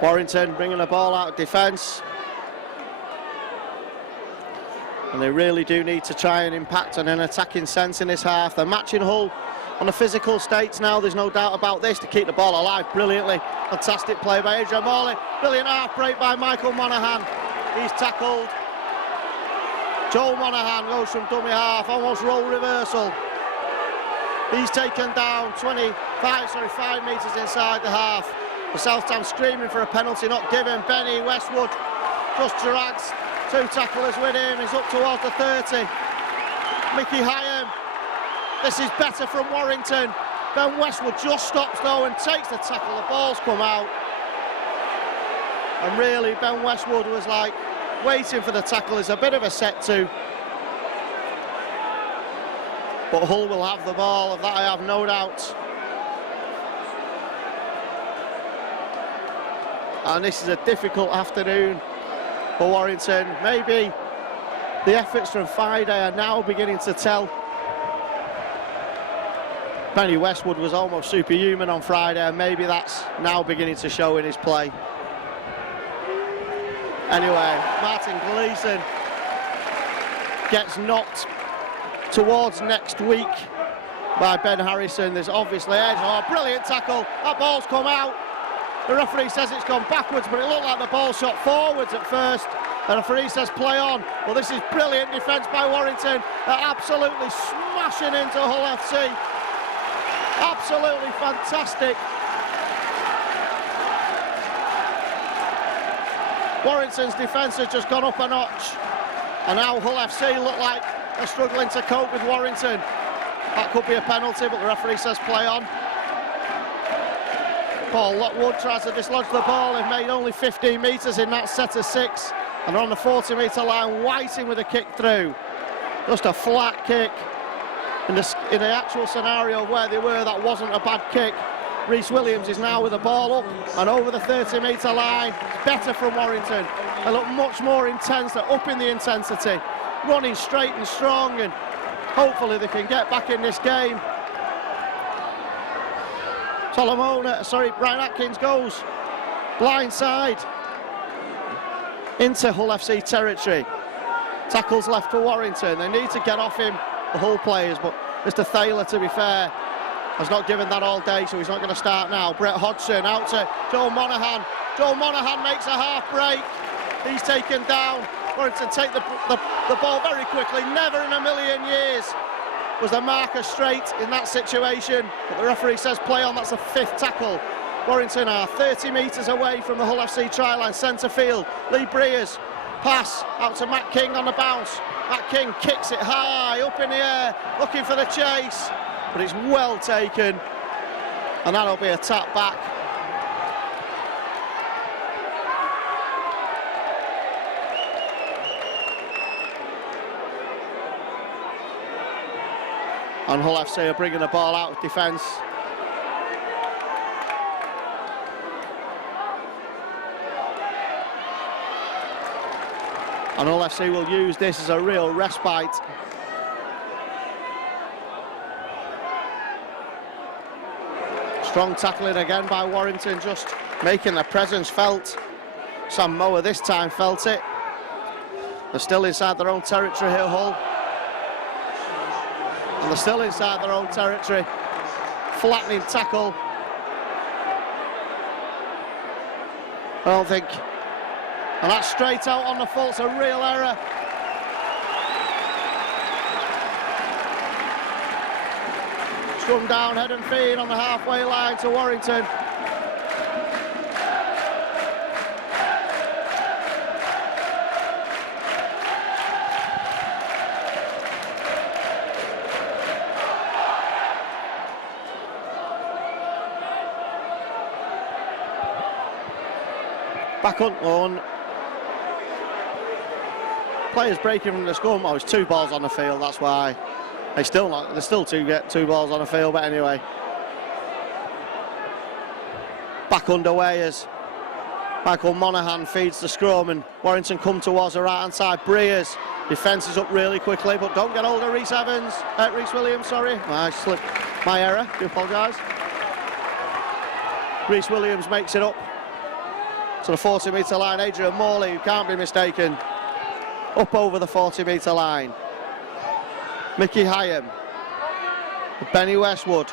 Warrington bringing the ball out of defence, and they really do need to try and impact on an attacking sense in this half. They're matching Hull on the physical states now, there's no doubt about this, to keep the ball alive brilliantly. Fantastic play by Adrian Morley, brilliant half break by Michael Monaghan. He's tackled. Joel Monaghan goes from dummy half, almost role reversal. He's taken down 5 metres inside the half. The Southtown screaming for a penalty not given. Benny Westwood just drags two tacklers with him. He's up towards the 30. Mickey Hyam. This is better from Warrington. Ben Westwood just stops though and takes the tackle. The ball's come out. And really Ben Westwood was like waiting for the tackle. It's a bit of a set to. But Hull will have the ball, of that I have no doubt. And this is a difficult afternoon for Warrington. Maybe the efforts from Friday are now beginning to tell. Benny Westwood was almost superhuman on Friday, and maybe that's now beginning to show in his play. Anyway, Martin Gleeson gets knocked towards next week by Ben Harrison. There's obviously edge. Oh, brilliant tackle. That ball's come out. The referee says it's gone backwards, but it looked like the ball shot forwards at first. The referee says play on. Well, this is brilliant defence by Warrington. They're absolutely smashing into Hull FC. Absolutely fantastic. Warrington's defence has just gone up a notch. And now Hull FC look like are struggling to cope with Warrington. That could be a penalty, but the referee says play on. Paul Lockwood tries to dislodge the ball. They've made only 15 metres in that set of 6. And they're on the 40-metre line, Whiting with a kick through. Just a flat kick. In the actual scenario where they were, that wasn't a bad kick. Rhys Williams is now with the ball up and over the 30-metre line. Better from Warrington. They look much more intense. They're upping the intensity, running straight and strong, and hopefully they can get back in this game. Brian Atkins goes blindside into Hull FC territory. Tackles left for Warrington. They need to get off him, the Hull players, but Mr. Thaler, to be fair, has not given that all day, so he's not going to start now. Brett Hodgson out to Joel Monaghan. Joel Monaghan makes a half break. He's taken down. Warrington take the ball very quickly. Never in a million years was the marker straight in that situation, but the referee says play on. That's the 5th tackle. Warrington are 30 metres away from the Hull FC try line, centre field. Lee Breers, pass out to Matt King on the bounce. Matt King kicks it high up in the air, looking for the chase, but it's well taken, and that'll be a tap back. And Hull FC are bringing the ball out of defence. And Hull FC will use this as a real respite. Strong tackling again by Warrington, just making their presence felt. Sam Mower this time felt it. They're still inside their own territory here, Hull. And they're still inside their own territory. Flattening tackle. I don't think. And that's straight out on the full. It's a real error. Scrum down, head and feet on the halfway line to Warrington. Back on. Players breaking from the scrum. Oh, it's 2 balls on the field, that's why. They still not. There's still get 2 balls on the field, but anyway. Back underway as Michael Monaghan feeds the scrum, and Warrington come towards the right hand side. Breers, defence is up really quickly, but don't get hold of Rhys Williams, sorry. My error, do apologise. Rhys Williams makes it up to the 40-metre line. Adrian Morley, who can't be mistaken, up over the 40-metre line. Mickey Hyam, Benny Westwood.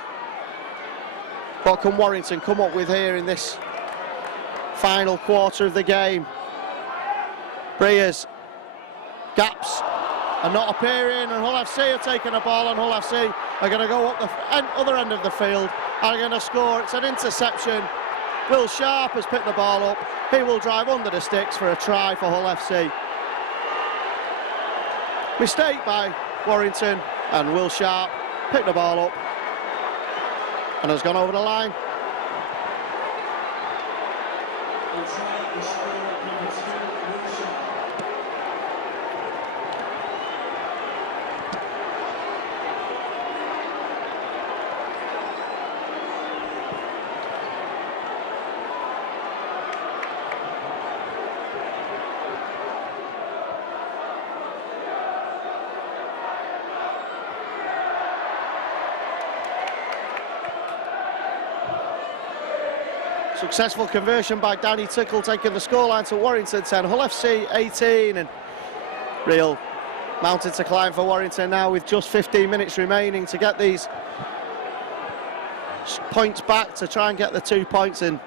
What can Warrington come up with here in this final quarter of the game? Breers, gaps are not appearing, and Hull FC are taking the ball, and Hull FC are going to go up the other end of the field, are going to score. It's an interception. Will Sharp has picked the ball up. He will drive under the sticks for a try for Hull FC. Mistake by Warrington, and Will Sharp picked the ball up and has gone over the line. Successful conversion by Danny Tickle, taking the scoreline to Warrington 10, Hull FC 18, and real mountain to climb for Warrington now with just 15 minutes remaining to get these points back, to try and get the 2 points in.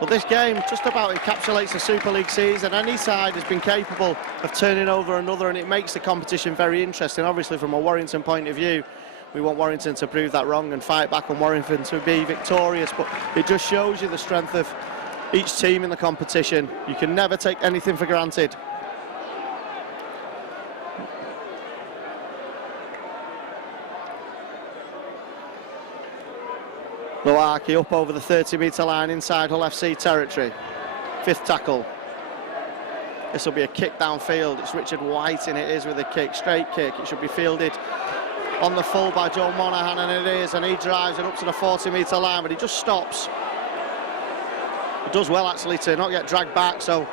But this game just about encapsulates the Super League season. Any side has been capable of turning over another, and it makes the competition very interesting. Obviously, from a Warrington point of view, we want Warrington to prove that wrong and fight back on Warrington to be victorious, but it just shows you the strength of each team in the competition. You can never take anything for granted. Luaki up over the 30-metre line inside Hull FC territory. 5th tackle. This will be a kick downfield. It's Richard Whiting, it is, with a kick, straight kick. It should be fielded on the full by Joe Monaghan, and it is, and he drives it up to the 40-metre line, but he just stops. He does well, actually, to not get dragged back, so...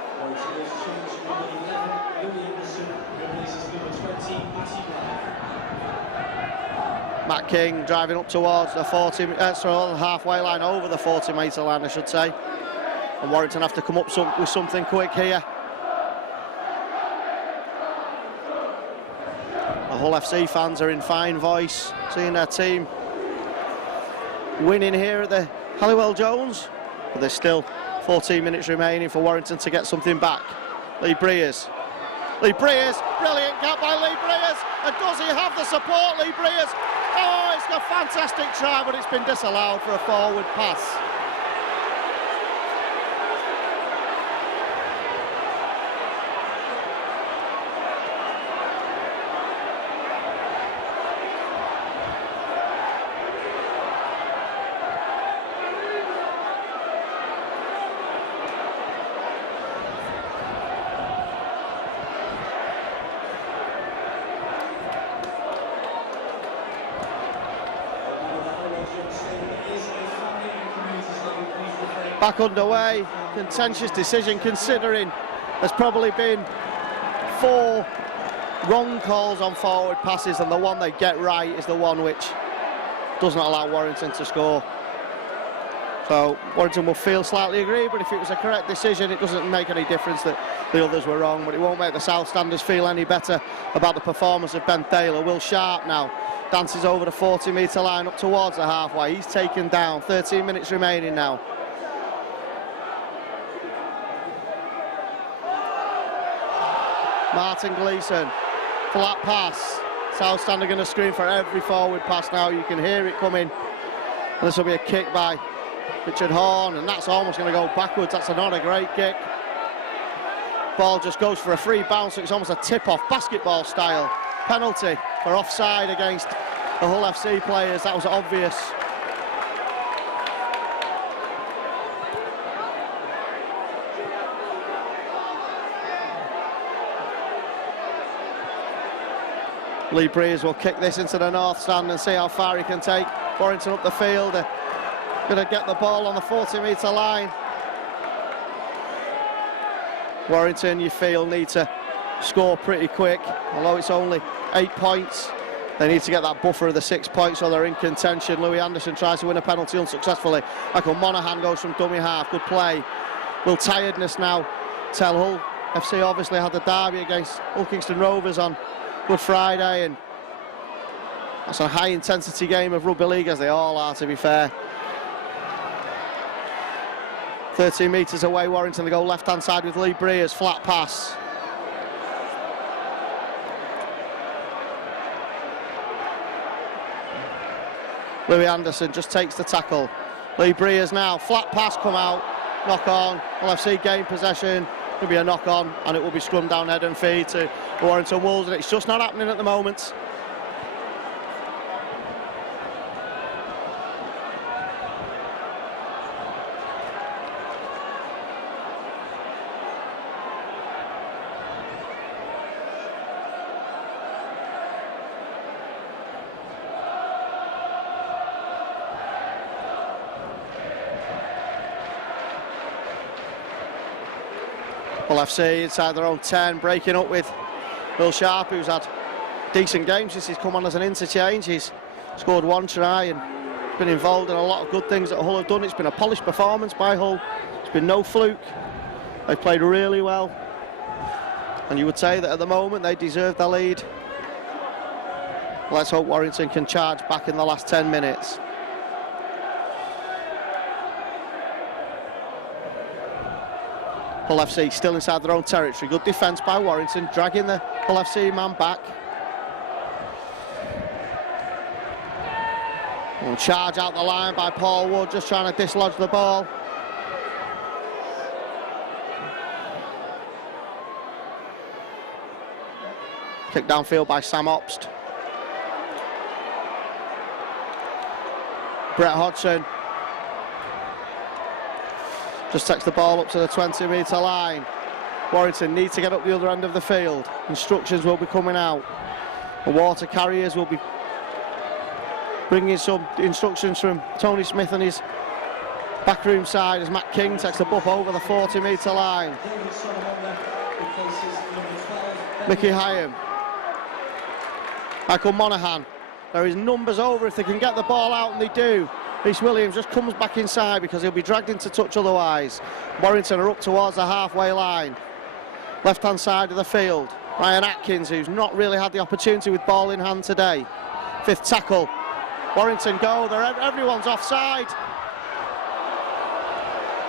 Matt King driving up towards the the halfway line, over the 40-metre line, I should say. And Warrington have to come up with something quick here. The Hull FC fans are in fine voice, seeing their team winning here at the Halliwell Jones. But there's still 14 minutes remaining for Warrington to get something back. Lee Breers, brilliant gap by Lee Breers. And does he have the support, Lee Breers? Oh, it's a fantastic try, but it's been disallowed for a forward pass. Back underway, contentious decision considering there's probably been 4 wrong calls on forward passes, and the one they get right is the one which does not allow Warrington to score. So Warrington will feel slightly aggrieved, but if it was a correct decision, it doesn't make any difference that the others were wrong, but it won't make the South Standers feel any better about the performance of Ben Thaler. Will Sharp now dances over the 40-metre line up towards the halfway. He's taken down, 13 minutes remaining now. Martin Gleeson, flat pass. South Stand are going to scream for every forward pass now. You can hear it coming. And this will be a kick by Richard Horn, and that's almost going to go backwards. That's not a great kick. Ball just goes for a free bounce, so it's almost a tip-off, basketball style. Penalty for offside against the Hull FC players. That was obvious. Lee Breers will kick this into the north stand and see how far he can take Warrington up the field. Going to get the ball on the 40-metre line. Warrington, you feel, need to score pretty quick, although it's only 8 points. They need to get that buffer of the 6 points so they're in contention. Louis Anderson tries to win a penalty unsuccessfully. Michael Monaghan goes from dummy half, good play. Will tiredness now tell Hull FC obviously had the derby against Hull Kingston Rovers on Good Friday, and that's a high intensity game of rugby league, as they all are, to be fair. 13 metres away, Warrington, they go left hand side with Lee Breers, flat pass. Louis Anderson just takes the tackle. Lee Breers now, flat pass come out, knock on, LFC gain possession. It'll be a knock on, and it will be scrum down head and feed to Warrington Wolves, and it's just not happening at the moment. Hull FC inside their own 10, breaking up with Will Sharp, who's had decent games since he's come on as an interchange. He's scored 1 try and been involved in a lot of good things that Hull have done. It's been a polished performance by Hull. It's been no fluke. They've played really well. And you would say that at the moment they deserve the lead. Let's hope Warrington can charge back in the last 10 minutes. Hull FC still inside their own territory. Good defence by Warrington, dragging the Hull FC man back. And charge out the line by Paul Wood, just trying to dislodge the ball. Kicked downfield by Sam Obst. Brett Hodgson just takes the ball up to the 20-metre line. Warrington need to get up the other end of the field. Instructions will be coming out. The water carriers will be bringing some instructions from Tony Smith and his backroom side as Matt King takes the buff over the 40-metre line. Mickey Hyam. Michael Monaghan. There is numbers over if they can get the ball out, and they do. Rhys Williams just comes back inside because he'll be dragged into touch otherwise. Warrington are up towards the halfway line. Left-hand side of the field. Ryan Atkins, who's not really had the opportunity with ball in hand today. Fifth tackle. Warrington go, everyone's offside.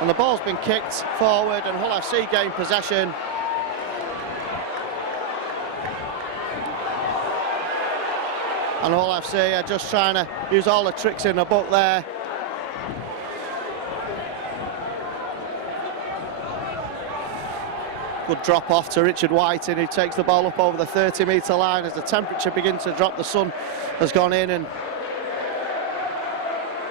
And the ball's been kicked forward and Hull FC gain possession. And Hull FC are just trying to use all the tricks in the book there. Good drop off to Richard Whiting, who takes the ball up over the 30-metre line as the temperature begins to drop. The sun has gone in and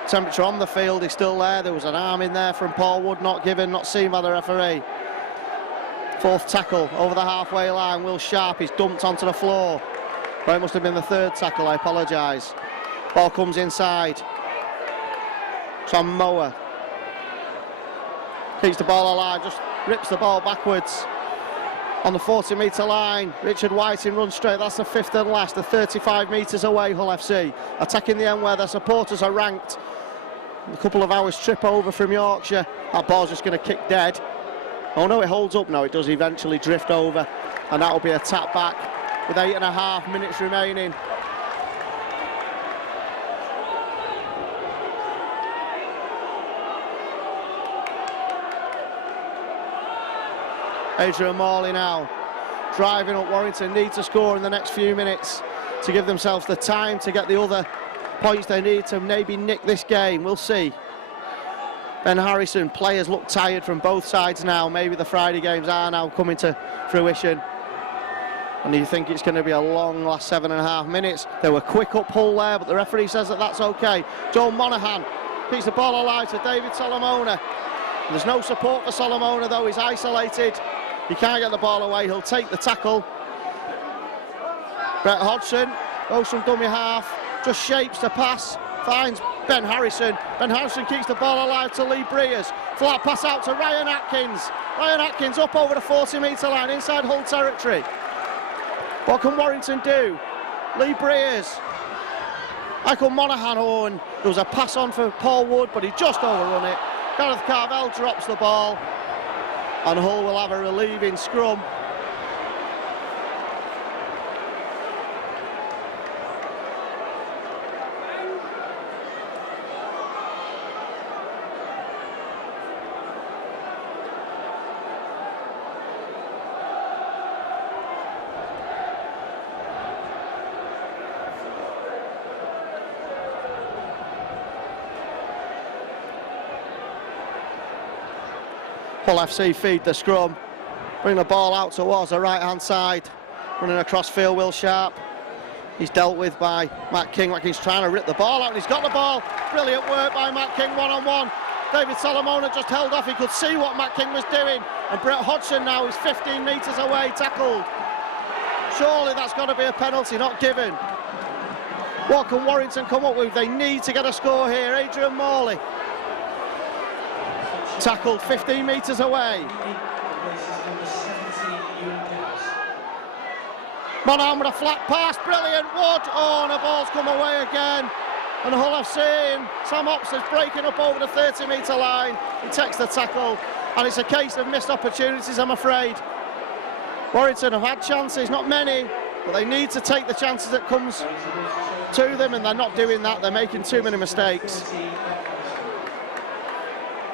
temperature on the field is still there. There was an arm in there from Paul Wood, not given, not seen by the referee. Fourth tackle over the halfway line. Will Sharp is dumped onto the floor. Well, it must have been the third tackle, I apologise. Ball comes inside. Tom Mower keeps the ball alive, just rips the ball backwards. On the 40-metre line, Richard Whiting runs straight. That's the fifth and last, the 35 metres away, Hull FC. Attacking the end where their supporters are ranked. A couple of hours trip over from Yorkshire. That ball's just going to kick dead. Oh no, it holds up now. It does eventually drift over. And that'll be a tap back with 8.5 minutes remaining. Adrian Morley now driving up. Warrington need to score in the next few minutes to give themselves the time to get the other points they need to maybe nick this game. We'll see. Ben Harrison, players look tired from both sides now. Maybe the Friday games are now coming to fruition. And you think it's going to be a long last 7.5 minutes. They were quick up Hull there, but the referee says that that's okay. Joe Monaghan keeps the ball alive to David Solomona. There's no support for Solomona though, he's isolated. He can't get the ball away, he'll take the tackle. Brett Hodgson goes from dummy half, just shapes the pass, finds Ben Harrison. Ben Harrison keeps the ball alive to Lee Breers. Flat pass out to Ryan Atkins. Ryan Atkins up over the 40-metre line inside Hull territory. What can Warrington do? Lee Breers. Michael Monaghan on. There was a pass on for Paul Wood, but he just overrun it. Gareth Carvell drops the ball. And Hull will have a relieving scrum. Hull FC feed the scrum, bring the ball out towards the right-hand side, running across field, Will Sharp. He's dealt with by Matt King, like he's trying to rip the ball out, and he's got the ball. Brilliant work by Matt King, one-on-one. David Solomona just held off, he could see what Matt King was doing, and Brett Hodgson now is 15 metres away, tackled. Surely that's got to be a penalty, not given. What can Warrington come up with? They need to get a score here. Adrian Morley tackled 15 metres away. Monaghan with a flat pass, brilliant. Wood, oh, and the ball's come away again. And Hull FC and Sam Obst is breaking up over the 30-metre line. He takes the tackle, and it's a case of missed opportunities, I'm afraid. Warrington have had chances, not many, but they need to take the chances that comes to them, and they're not doing that. They're making too many mistakes.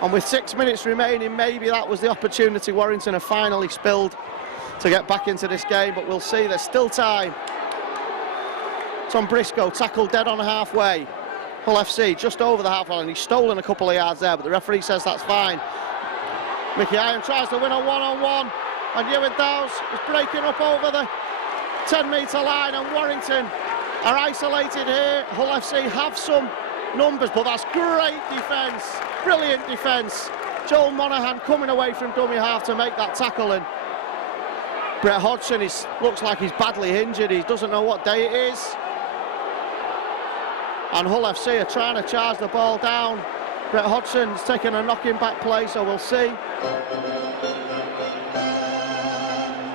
And with 6 minutes remaining, maybe that was the opportunity Warrington have finally spilled to get back into this game, but we'll see, there's still time. Tom Briscoe tackled dead on halfway. Hull FC just over the half line. He's stolen a couple of yards there, but the referee says that's fine. Mickey Hyam tries to win a one-on-one, and Ewan Dowes is breaking up over the 10-metre line, and Warrington are isolated here. Hull FC have some numbers, but that's great defence, brilliant defence. Joel Monaghan coming away from dummy half to make that tackle, and Brett Hodgson looks like he's badly injured. He doesn't know what day it is. And Hull FC are trying to charge the ball down. Brett Hodgson's taking a knocking back play, so we'll see.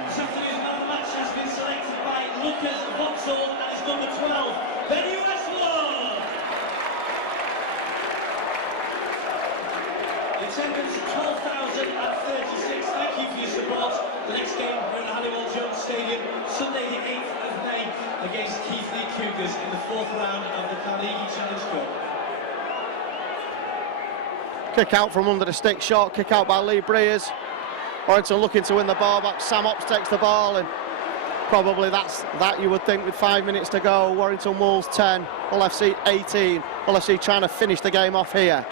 This afternoon's man of the match has been selected by Lucas Vauxhall and his number 12, Benny Westwood. The attendance 12,036. Thank you for your support. The next game we're at Halliwell Jones Stadium, Sunday the 8th of May against Keighley Cougars in the 4th round of the Carnegie Challenge Cup. Kick out from under the stick, short kick out by Lee Breers. Warrington looking to win the ball back. Sam Ops takes the ball, and probably that you would think with 5 minutes to go. Warrington Wolves 10, Hull FC 18. Hull FC trying to finish the game off here.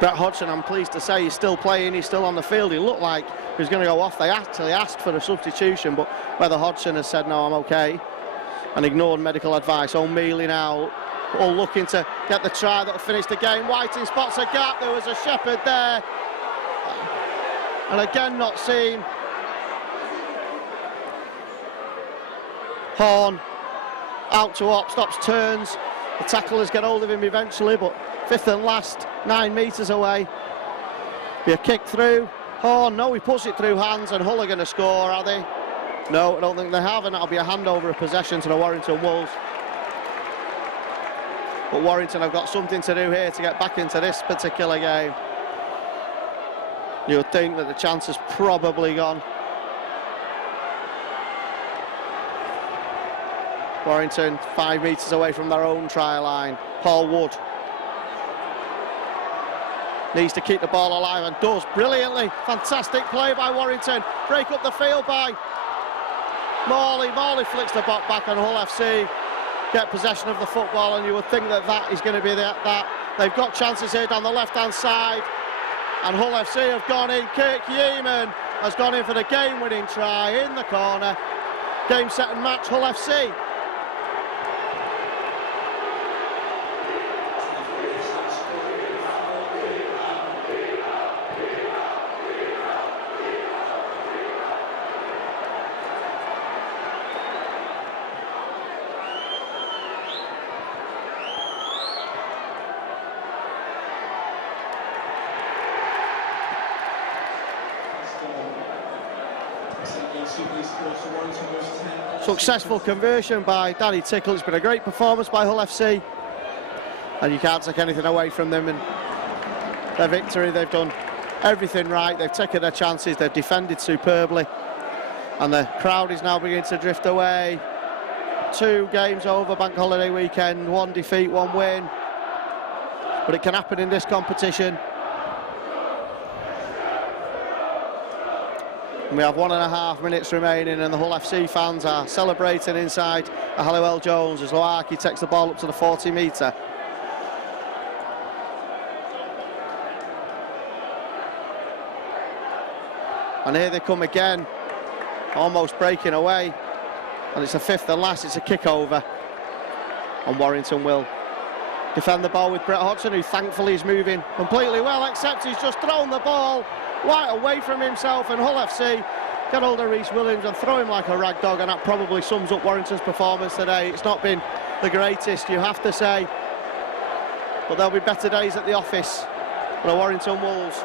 Brett Hodgson, I'm pleased to say, he's still playing, he's still on the field. He looked like he was going to go off. They actually asked for a substitution, but whether Hodgson has said, no, I'm okay, and ignored medical advice. O'Mealy now, all looking to get the try that'll finish the game. Whiting spots a gap, there was a Shepherd there, and again not seen. Horn out to Op, stops, turns. The tacklers get hold of him eventually, but fifth and last, 9 metres away. Be a kick through. Horn, no, he puts it through hands, and Hull are going to score, are they? No, I don't think they have, and that'll be a handover of possession to the Warrington Wolves. But Warrington have got something to do here to get back into this particular game. You would think that the chance is probably gone. Warrington 5 metres away from their own try line. Paul Wood needs to keep the ball alive and does brilliantly. Fantastic play by Warrington. Break up the field by Morley. Morley flicks the ball back, and Hull FC get possession of the football, and you would think that is going to be that. They've got chances here down the left-hand side, and Hull FC have gone in. Kirk Yeaman has gone in for the game-winning try in the corner. Game, set and match, Hull FC. Successful conversion by Danny Tickle. It's been a great performance by Hull FC, and you can't take anything away from them. And their victory, they've done everything right. They've taken their chances, they've defended superbly, and the crowd is now beginning to drift away. 2 games over bank holiday weekend, 1 defeat, 1 win, but it can happen in this competition. And we have 1.5 minutes remaining, and the Hull FC fans are celebrating inside the Halliwell Jones as Loaki takes the ball up to the 40-metre. And here they come again, almost breaking away, and it's a 5th and last. It's a kick over, and Warrington will defend the ball with Brett Hodgson, who thankfully is moving completely well, except he's just thrown the ball right away from himself, and Hull FC get hold of Rhys Williams and throw him like a rag dog, and that probably sums up Warrington's performance today. It's not been the greatest, you have to say, but there'll be better days at the office for the Warrington Wolves.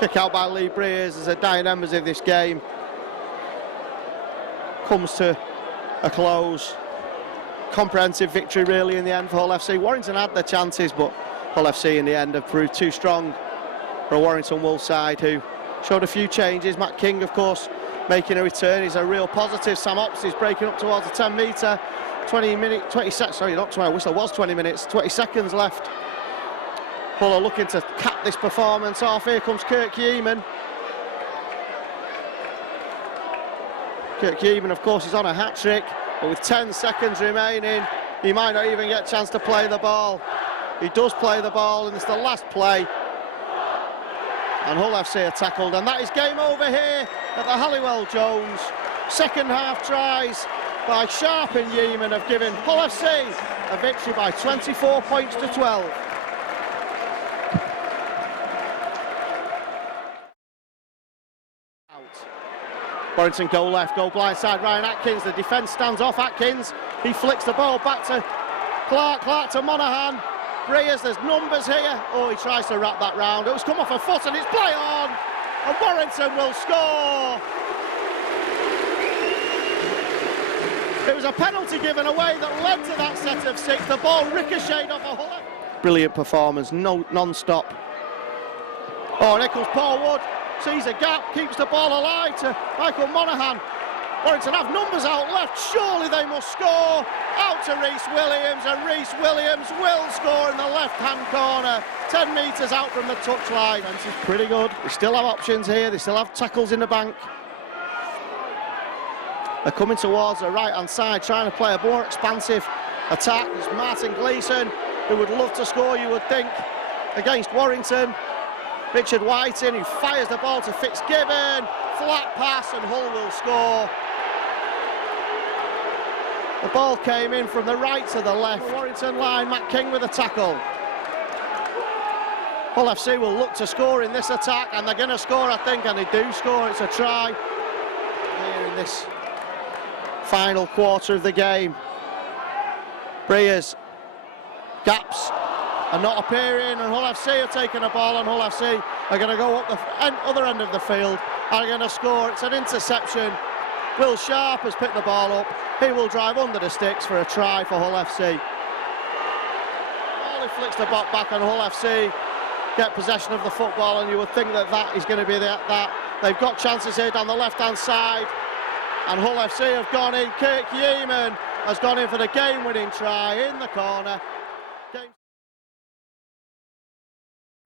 Kick out by Lee Breers as the dying embers of this game comes to a close. Comprehensive victory really in the end for Hull FC. Warrington had their chances, but Hull FC in the end have proved too strong for a Warrington Wolves side who showed a few changes. Matt King, of course, making a return. He's a real positive. Sam Ops is breaking up towards the 10-metre. 20 seconds, sorry, not 20, I wish there was 20 minutes. 20 seconds left. Hull are looking to cap this performance off. Here comes Kirk Yeaman. Kirk Yeeman, of course, is on a hat-trick, but with 10 seconds remaining, he might not even get a chance to play the ball. He does play the ball, and it's the last play. And Hull FC are tackled, and that is game over here at the Halliwell Jones. Second half tries by Sharp and Yeeman have given Hull FC a victory by 24 points to 12. Warrington go left, go blindside Ryan Atkins, the defence stands off Atkins, he flicks the ball back to Clark to Monaghan, Breers, there's numbers here, oh he tries to wrap that round, it was come off a foot and it's play on, and Warrington will score! It was a penalty given away that led to that set of 6, the ball ricocheted off a Hull. Brilliant performance, non-stop. Oh, and here comes Paul Wood. Sees a gap, keeps the ball alive to Michael Monaghan. Warrington have numbers out left, surely they must score. Out to Rhys Williams, and Rhys Williams will score in the left-hand corner. 10 metres out from the touchline. This is pretty good. They still have options here, they still have tackles in the bank. They're coming towards the right-hand side, trying to play a more expansive attack. There's Martin Gleeson, who would love to score, you would think, against Warrington. Richard Whiting, who fires the ball to Fitzgibbon, flat pass and Hull will score. The ball came in from the right to the left. Warrington line, Matt King with a tackle. Hull FC will look to score in this attack, and they're going to score, I think, and they do score. It's a try here in this final quarter of the game. Breers, gaps are not appearing, and Hull FC are taking a ball, and Hull FC are going to go up the other end of the field and are going to score. It's an interception. Will Sharp has picked the ball up. He will drive under the sticks for a try for Hull FC. He flicks the ball back, and Hull FC get possession of the football, and you would think that that is going to be that. They've got chances here down the left-hand side, and Hull FC have gone in. Kirk Yeeman has gone in for the game-winning try in the corner.